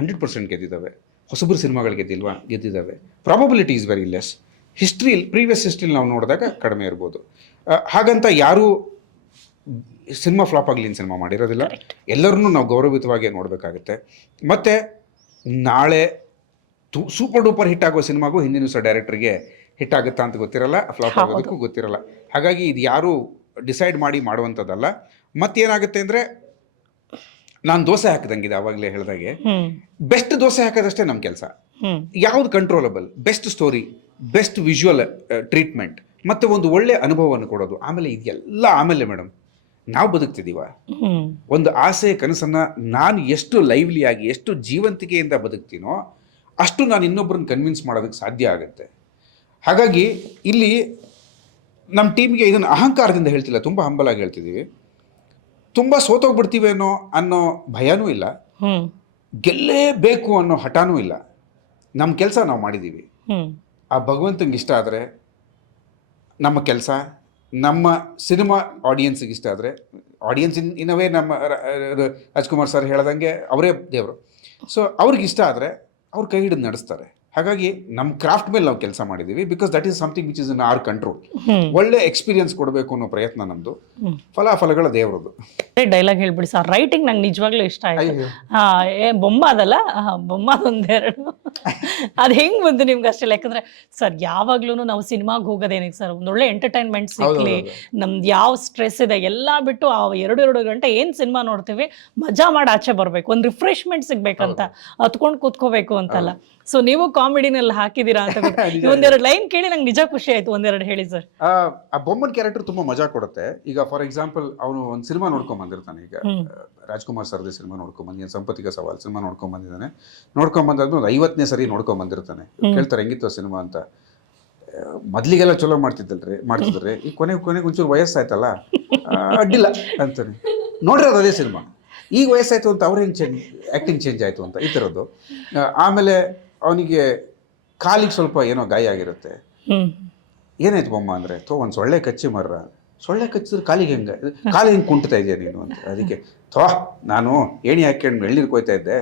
100% ಗೆದ್ದಿದ್ದಾವೆ. ಹೊಸಬ್ರು ಸಿನಿಮಾಗಳು ಗೆದ್ದಿದ್ದಾವೆ. Probability is very less. Previous historically ನಾವು ನೋಡಿದಾಗ ಕಡಿಮೆ ಇರ್ಬೋದು. ಹಾಗಂತ ಯಾರೂ ಸಿನಿಮಾ ಫ್ಲಾಪ್ ಆಗಲಿ ಸಿನಿಮಾ ಮಾಡಿರೋದಿಲ್ಲ. ಎಲ್ಲರನ್ನೂ ನಾವು ಗೌರವಿತವಾಗಿ ನೋಡಬೇಕಾಗುತ್ತೆ. ಮತ್ತು ನಾಳೆ ಸೂಪರ್ ಡೂಪರ್ ಹಿಟ್ ಆಗೋ ಸಿನಿಮಾಗೂ ಹಿಂದಿನ ದಿವಸ ಡೈರೆಕ್ಟರ್ಗೆ ಹಿಟ್ ಆಗುತ್ತಾ ಅಂತ ಗೊತ್ತಿರಲ್ಲ, ಫ್ಲಾಪ್ ಆಗೋದಕ್ಕೂ ಗೊತ್ತಿರಲ್ಲ. ಹಾಗಾಗಿ ಇದು ಯಾರೂ ಡಿಸೈಡ್ ಮಾಡಿ ಮಾಡುವಂಥದ್ದಲ್ಲ. ಮತ್ತೇನಾಗುತ್ತೆ ಅಂದರೆ, ನಾನು ದೋಸೆ ಹಾಕಿದಂಗಿದೆ ಆವಾಗಲೇ ಹೇಳಿದಾಗೆ, ಬೆಸ್ಟ್ ದೋಸೆ ಹಾಕೋದಷ್ಟೇ ನಮ್ಮ ಕೆಲಸ. ಯಾವುದು controllable, best story, best visual treatment, ಮತ್ತು ಒಂದು ಒಳ್ಳೆ ಅನುಭವವನ್ನು ಕೊಡೋದು. ಆಮೇಲೆ ಇದೆಲ್ಲ ಆಮೇಲೆ ಮೇಡಮ್ ನಾವು ಬದುಕ್ತಿದ್ದೀವ. ಒಂದು ಆಸೆ ಕನಸನ್ನು ನಾನು ಎಷ್ಟು ಲೈವ್ಲಿಯಾಗಿ, ಎಷ್ಟು ಜೀವಂತಿಕೆಯಿಂದ ಬದುಕ್ತೀನೋ ಅಷ್ಟು ನಾನು ಇನ್ನೊಬ್ಬರನ್ನ ಕನ್ವಿನ್ಸ್ ಮಾಡೋದಕ್ಕೆ ಸಾಧ್ಯ ಆಗುತ್ತೆ. ಹಾಗಾಗಿ ಇಲ್ಲಿ ನಮ್ಮ ಟೀಮ್ಗೆ ಇದನ್ನು ಅಹಂಕಾರದಿಂದ ಹೇಳ್ತಿಲ್ಲ, ತುಂಬ ಹಂಬಲಾಗಿ ಹೇಳ್ತಿದ್ದೀವಿ. ತುಂಬ ಸೋತೋಗ್ಬಿಡ್ತೀವೇನೋ ಅನ್ನೋ ಭಯನೂ ಇಲ್ಲ, ಗೆಲ್ಲೇಬೇಕು ಅನ್ನೋ ಹಠನೂ ಇಲ್ಲ. ನಮ್ಮ ಕೆಲಸ ನಾವು ಮಾಡಿದ್ದೀವಿ. ಆ ಭಗವಂತಂಗೆ ಇಷ್ಟ ಆದರೆ ನಮ್ಮ ಕೆಲಸ, ನಮ್ಮ ಸಿನಿಮಾ ಆಡಿಯನ್ಸಿಗೆ ಇಷ್ಟ ಆದರೆ, ಆಡಿಯನ್ಸ್ ಇನ್ನವೇ ನಮ್ಮ ರಾಜ್ಕುಮಾರ್ ಸರ್ ಹೇಳ್ದಂಗೆ ಅವರೇ ದೇವರು. ಸೊ ಅವ್ರಿಗೆ ಇಷ್ಟ ಆದರೆ ಅವ್ರು ಕೈ ಹಿಡಿದು ನಡೆಸ್ತಾರೆ. ಹಾಗಾಗಿ ನಮ್ಮ ಕ್ರಾಫ್ಟ್ ಮೇಲೆ ನಾವು ಕೆಲಸ ಮಾಡಿದ್ದೀವಿ. Because that is something which is in our control. ಒಳ್ಳೆ ಎಕ್ಸ್ಪೀರಿಯನ್ಸ್ ಕೊಡಬೇಕು ಅನ್ನೋ ಪ್ರಯತ್ನ ನಮ್ಮದು, ಫಲಾಫಲಗಳ ದೇವರದ್ದು. ಡೈಲಾಗ್ ಹೇಳ್ಬಿಡಿ ಸರ್, ರೈಟಿಂಗ್ ನಂಗೆ ನಿಜವಾಗ್ಲೂ ಇಷ್ಟ ಆಯ್ತು. ಬೊಮ್ಮ ಅದಲ್ಲ, ಬೊಮ್ಮ ಒಂದೆರಡು ಅದು ಹೆಂಗ್ ಬಂತು ನಿಮ್ಗೆ ಅಷ್ಟೆಲ್ಲ? ಯಾಕಂದ್ರೆ ಸರ್ ಯಾವಾಗ್ಲೂ ನಾವು ಸಿನಿಮಾಗೆ ಹೋಗೋದೇನಿಗೆ ಸರ್, ಒಂದೊಳ್ಳೆ ಎಂಟರ್ಟೈನ್ಮೆಂಟ್ ಸಿಗ್ಲಿ, ನಮ್ದು ಯಾವ ಸ್ಟ್ರೆಸ್ ಇದೆ ಎಲ್ಲ ಬಿಟ್ಟು ಆ 2 ಗಂಟೆ ಏನ್ ಸಿನಿಮಾ ನೋಡ್ತೀವಿ ಮಜಾ ಮಾಡಿ ಆಚೆ ಬರ್ಬೇಕು, ಒಂದು ರಿಫ್ರೆಶ್ಮೆಂಟ್ ಸಿಗ್ಬೇಕಂತ, ಹತ್ಕೊಂಡು ಕೂತ್ಕೋಬೇಕು ಅಂತಲ್ಲ. ಸೊ ನೀವು ಕಾಮಿಡಿನಲ್ಲಿ ಹಾಕಿದೀರಾ ಅಂತ ಒಂದೆರಡು ಲೈನ್ ಕೇಳಿ ನಂಗೆ ನಿಜ ಖುಷಿ ಆಯ್ತು. ಒಂದೆರಡು ಹೇಳಿ ಸರ್. ಆ ಬೊಮ್ಮನ್ ಕ್ಯಾರೆಕ್ಟರ್ ತುಂಬಾ ಮಜಾ ಕೊಡುತ್ತೆ. ಈಗ ಫಾರ್ ಎಕ್ಸಾಂಪಲ್ ಅವನು ಒಂದು ಸಿನಿಮಾ ನೋಡ್ಕೊಂಡ್ ಬಂದಿರ್ತಾನೆ. ಈಗ ರಾಜ್ಕುಮಾರ್ ಸರ್ದೇ ಸಿನಿಮಾ ನೋಡ್ಕೊಂಡ್ ಬಂದಿದ್ದಾನೆ, ಸಂಪತ್ತಿಗೆ ಸವಾಲ್ ಸಿನಿಮಾ ನೋಡ್ಕೊಂಡ್ ಬಂದಿದ್ದಾನೆ. ನೋಡ್ಕೊಂಡ್ ಬಂದಾದ್ಮೇಲೆ 50ನೇ ಸರಿ ನೋಡ್ಕೊಂಡ್ ಬಂದಿರ್ತಾನೆ. ಕೇಳ್ತಾರೆ ಹೆಂಗಿತ್ತು ಸಿನಿಮಾ ಅಂತ. ಮೊದ್ಲಿಗೆಲ್ಲ ಚಲೋ ಮಾಡ್ತಿದ್ರಿ, ಈ ಕೊನೆಗೆ ಒಂಚೂರು ವಯಸ್ಸಾಯ್ತಲ್ಲ, ಅಡ್ಡಿಲ್ಲ ಅಂತಾನೆ. ನೋಡಿರೋದು ಅದೇ ಸಿನಿಮಾ, ಈಗ ವಯಸ್ಸಾಯ್ತು ಅಂತ ಅವ್ರೇನು ಆ್ಯಕ್ಟಿಂಗ್ ಚೇಂಜ್ ಆಯಿತು ಅಂತ ಈ ಥರದ್ದು. ಆಮೇಲೆ ಅವನಿಗೆ ಕಾಲಿಗೆ ಸ್ವಲ್ಪ ಏನೋ ಗಾಯ ಆಗಿರುತ್ತೆ. ಏನಾಯ್ತು ಬೊಮ್ಮ ಅಂದರೆ, ಒಂದು ಸೊಳ್ಳೆ ಕಚ್ಚಿ ಮರ್ರ, ಸೊಳ್ಳೆ ಕಚ್ಚಿದ್ರೆ ಕಾಲಿಗೆ ಹೆಂಗೆ ಕುಂಟ್ತಾ ಇದೆಯಾ ನೀನು ಅಂತ. ಅದಕ್ಕೆ ನಾನು ಏಣಿ ಹಾಕ್ಕೊಂಡು ಎಳ್ನೀರು ಕೊಯ್ತಾ ಇದ್ದೆ,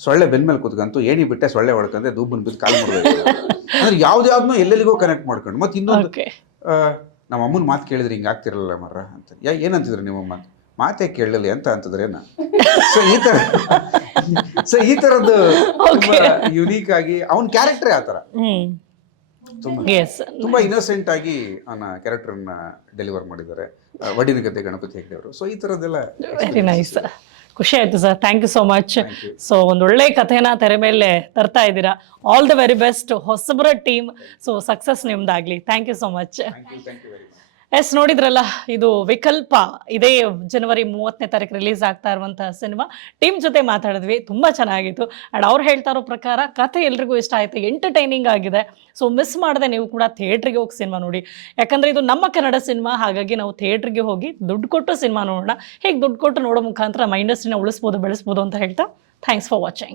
ಸೊಳ್ಳೆ ಬೆನ್ಮೇಲೆ ಕೂತ್ಕಂತು, ಏಣಿ ಬಿಟ್ಟೆ ಸೊಳ್ಳೆ ಹೊಡ್ಕಂದ್ರೆ ದೂಬನ್ ಬಿದ್ದು ಕಾಲು ಮುರಿದೋಯ್ತು. ಅಂದರೆ ಯಾವ್ದಾವ್ದನ್ನೋ ಎಲ್ಲೆಲ್ಲಿಗೋ ಕನೆಕ್ಟ್ ಮಾಡ್ಕೊಂಡು. ಮತ್ತು ಇನ್ನೊಂದು, ನಮ್ಮ ಅಮ್ಮನ ಮಾತು ಕೇಳಿದ್ರೆ ಹಿಂಗೆ ಆಗ್ತಿರಲ್ಲ ಮರ್ರ ಅಂತ. ಏನಂತಿದ್ರು ನಿಮ್ಮಮ್ಮ ಅಂತ. ಮಾತೇ ಕೇಳಲಿ ಅಂತ ಅಂತದ್ರೇನ. ಸೊ ಈ ಥರದ್ದು ಯುನೀಕ್ ಆಗಿ ಅವನ ಕ್ಯಾರೆಕ್ಟರ್ ಆ ಥರ ತುಂಬಾ ಇನ್ನೋಸೆಂಟ್ ಆಗಿ ಅವನ ಕ್ಯಾರೆಕ್ಟರ್ನ ಡೆಲಿವರ್ ಮಾಡಿದ್ದಾರೆ ವಡಿನ ಗದ್ದೆ ಗಣಪತಿ ಹೆಗ್ಡೆ ಅವರು. ಸೊ ಈ ಥರದ್ದೆಲ್ಲ ವೆರಿ ನೈಸ್. ಖುಷಿ ಆಯ್ತು sir, thank you so much. So ಒಂದೊಳ್ಳೆ ಕಥೆನ ತೆರೆ ಮೇಲೆ ತರ್ತಾ ಇದ್ದೀರಾ. ಆಲ್ ದ ವೆರಿ ಬೆಸ್ಟ್ ಹೊಸಬ್ರ ಟೀಮ್. ಸೊ ಸಕ್ಸಸ್ ನಿಮ್ದಾಗ್ಲಿ. Thank you so much. Yes, ನೋಡಿದ್ರಲ್ಲ, ಇದು ವಿಕಲ್ಪ. ಇದೇ ಜನವರಿ 30ನೇ ತಾರೀಕು ರಿಲೀಸ್ ಆಗ್ತಾ ಇರುವಂತಹ ಸಿನಿಮಾ. ಟೀಮ್ ಜೊತೆ ಮಾತಾಡಿದ್ವಿ, ತುಂಬಾ ಚೆನ್ನಾಗಿತ್ತು. ಅಂಡ್ ಅವ್ರು ಹೇಳ್ತಾ ಇರೋ ಪ್ರಕಾರ ಕಥೆ ಎಲ್ರಿಗೂ ಇಷ್ಟ ಆಯ್ತು, ಎಂಟರ್ಟೈನಿಂಗ್ ಆಗಿದೆ. ಸೊ ಮಿಸ್ ಮಾಡದೆ ನೀವು ಕೂಡ ಥಿಯೇಟ್ರಿಗೆ ಹೋಗಿ ಸಿನಿಮಾ ನೋಡಿ. ಯಾಕಂದ್ರೆ ಇದು ನಮ್ಮ ಕನ್ನಡ ಸಿನಿಮಾ, ಹಾಗಾಗಿ ನಾವು ಥಿಯೇಟ್ರಿಗೆ ಹೋಗಿ ದುಡ್ಡು ಕೊಟ್ಟು ಸಿನಿಮಾ ನೋಡೋಣ. ಹೇಗೆ ದುಡ್ಡು ಕೊಟ್ಟು ನೋಡೋ ಮುಖಾಂತರ ನಮ್ಮ ಇಂಡಸ್ಟ್ರಿನ ಉಳಿಸ್ಬೋದು, ಬೆಳೆಸ್ಬೋದು ಅಂತ ಹೇಳ್ತಾ ಥ್ಯಾಂಕ್ಸ್ ಫಾರ್ ವಾಚಿಂಗ್.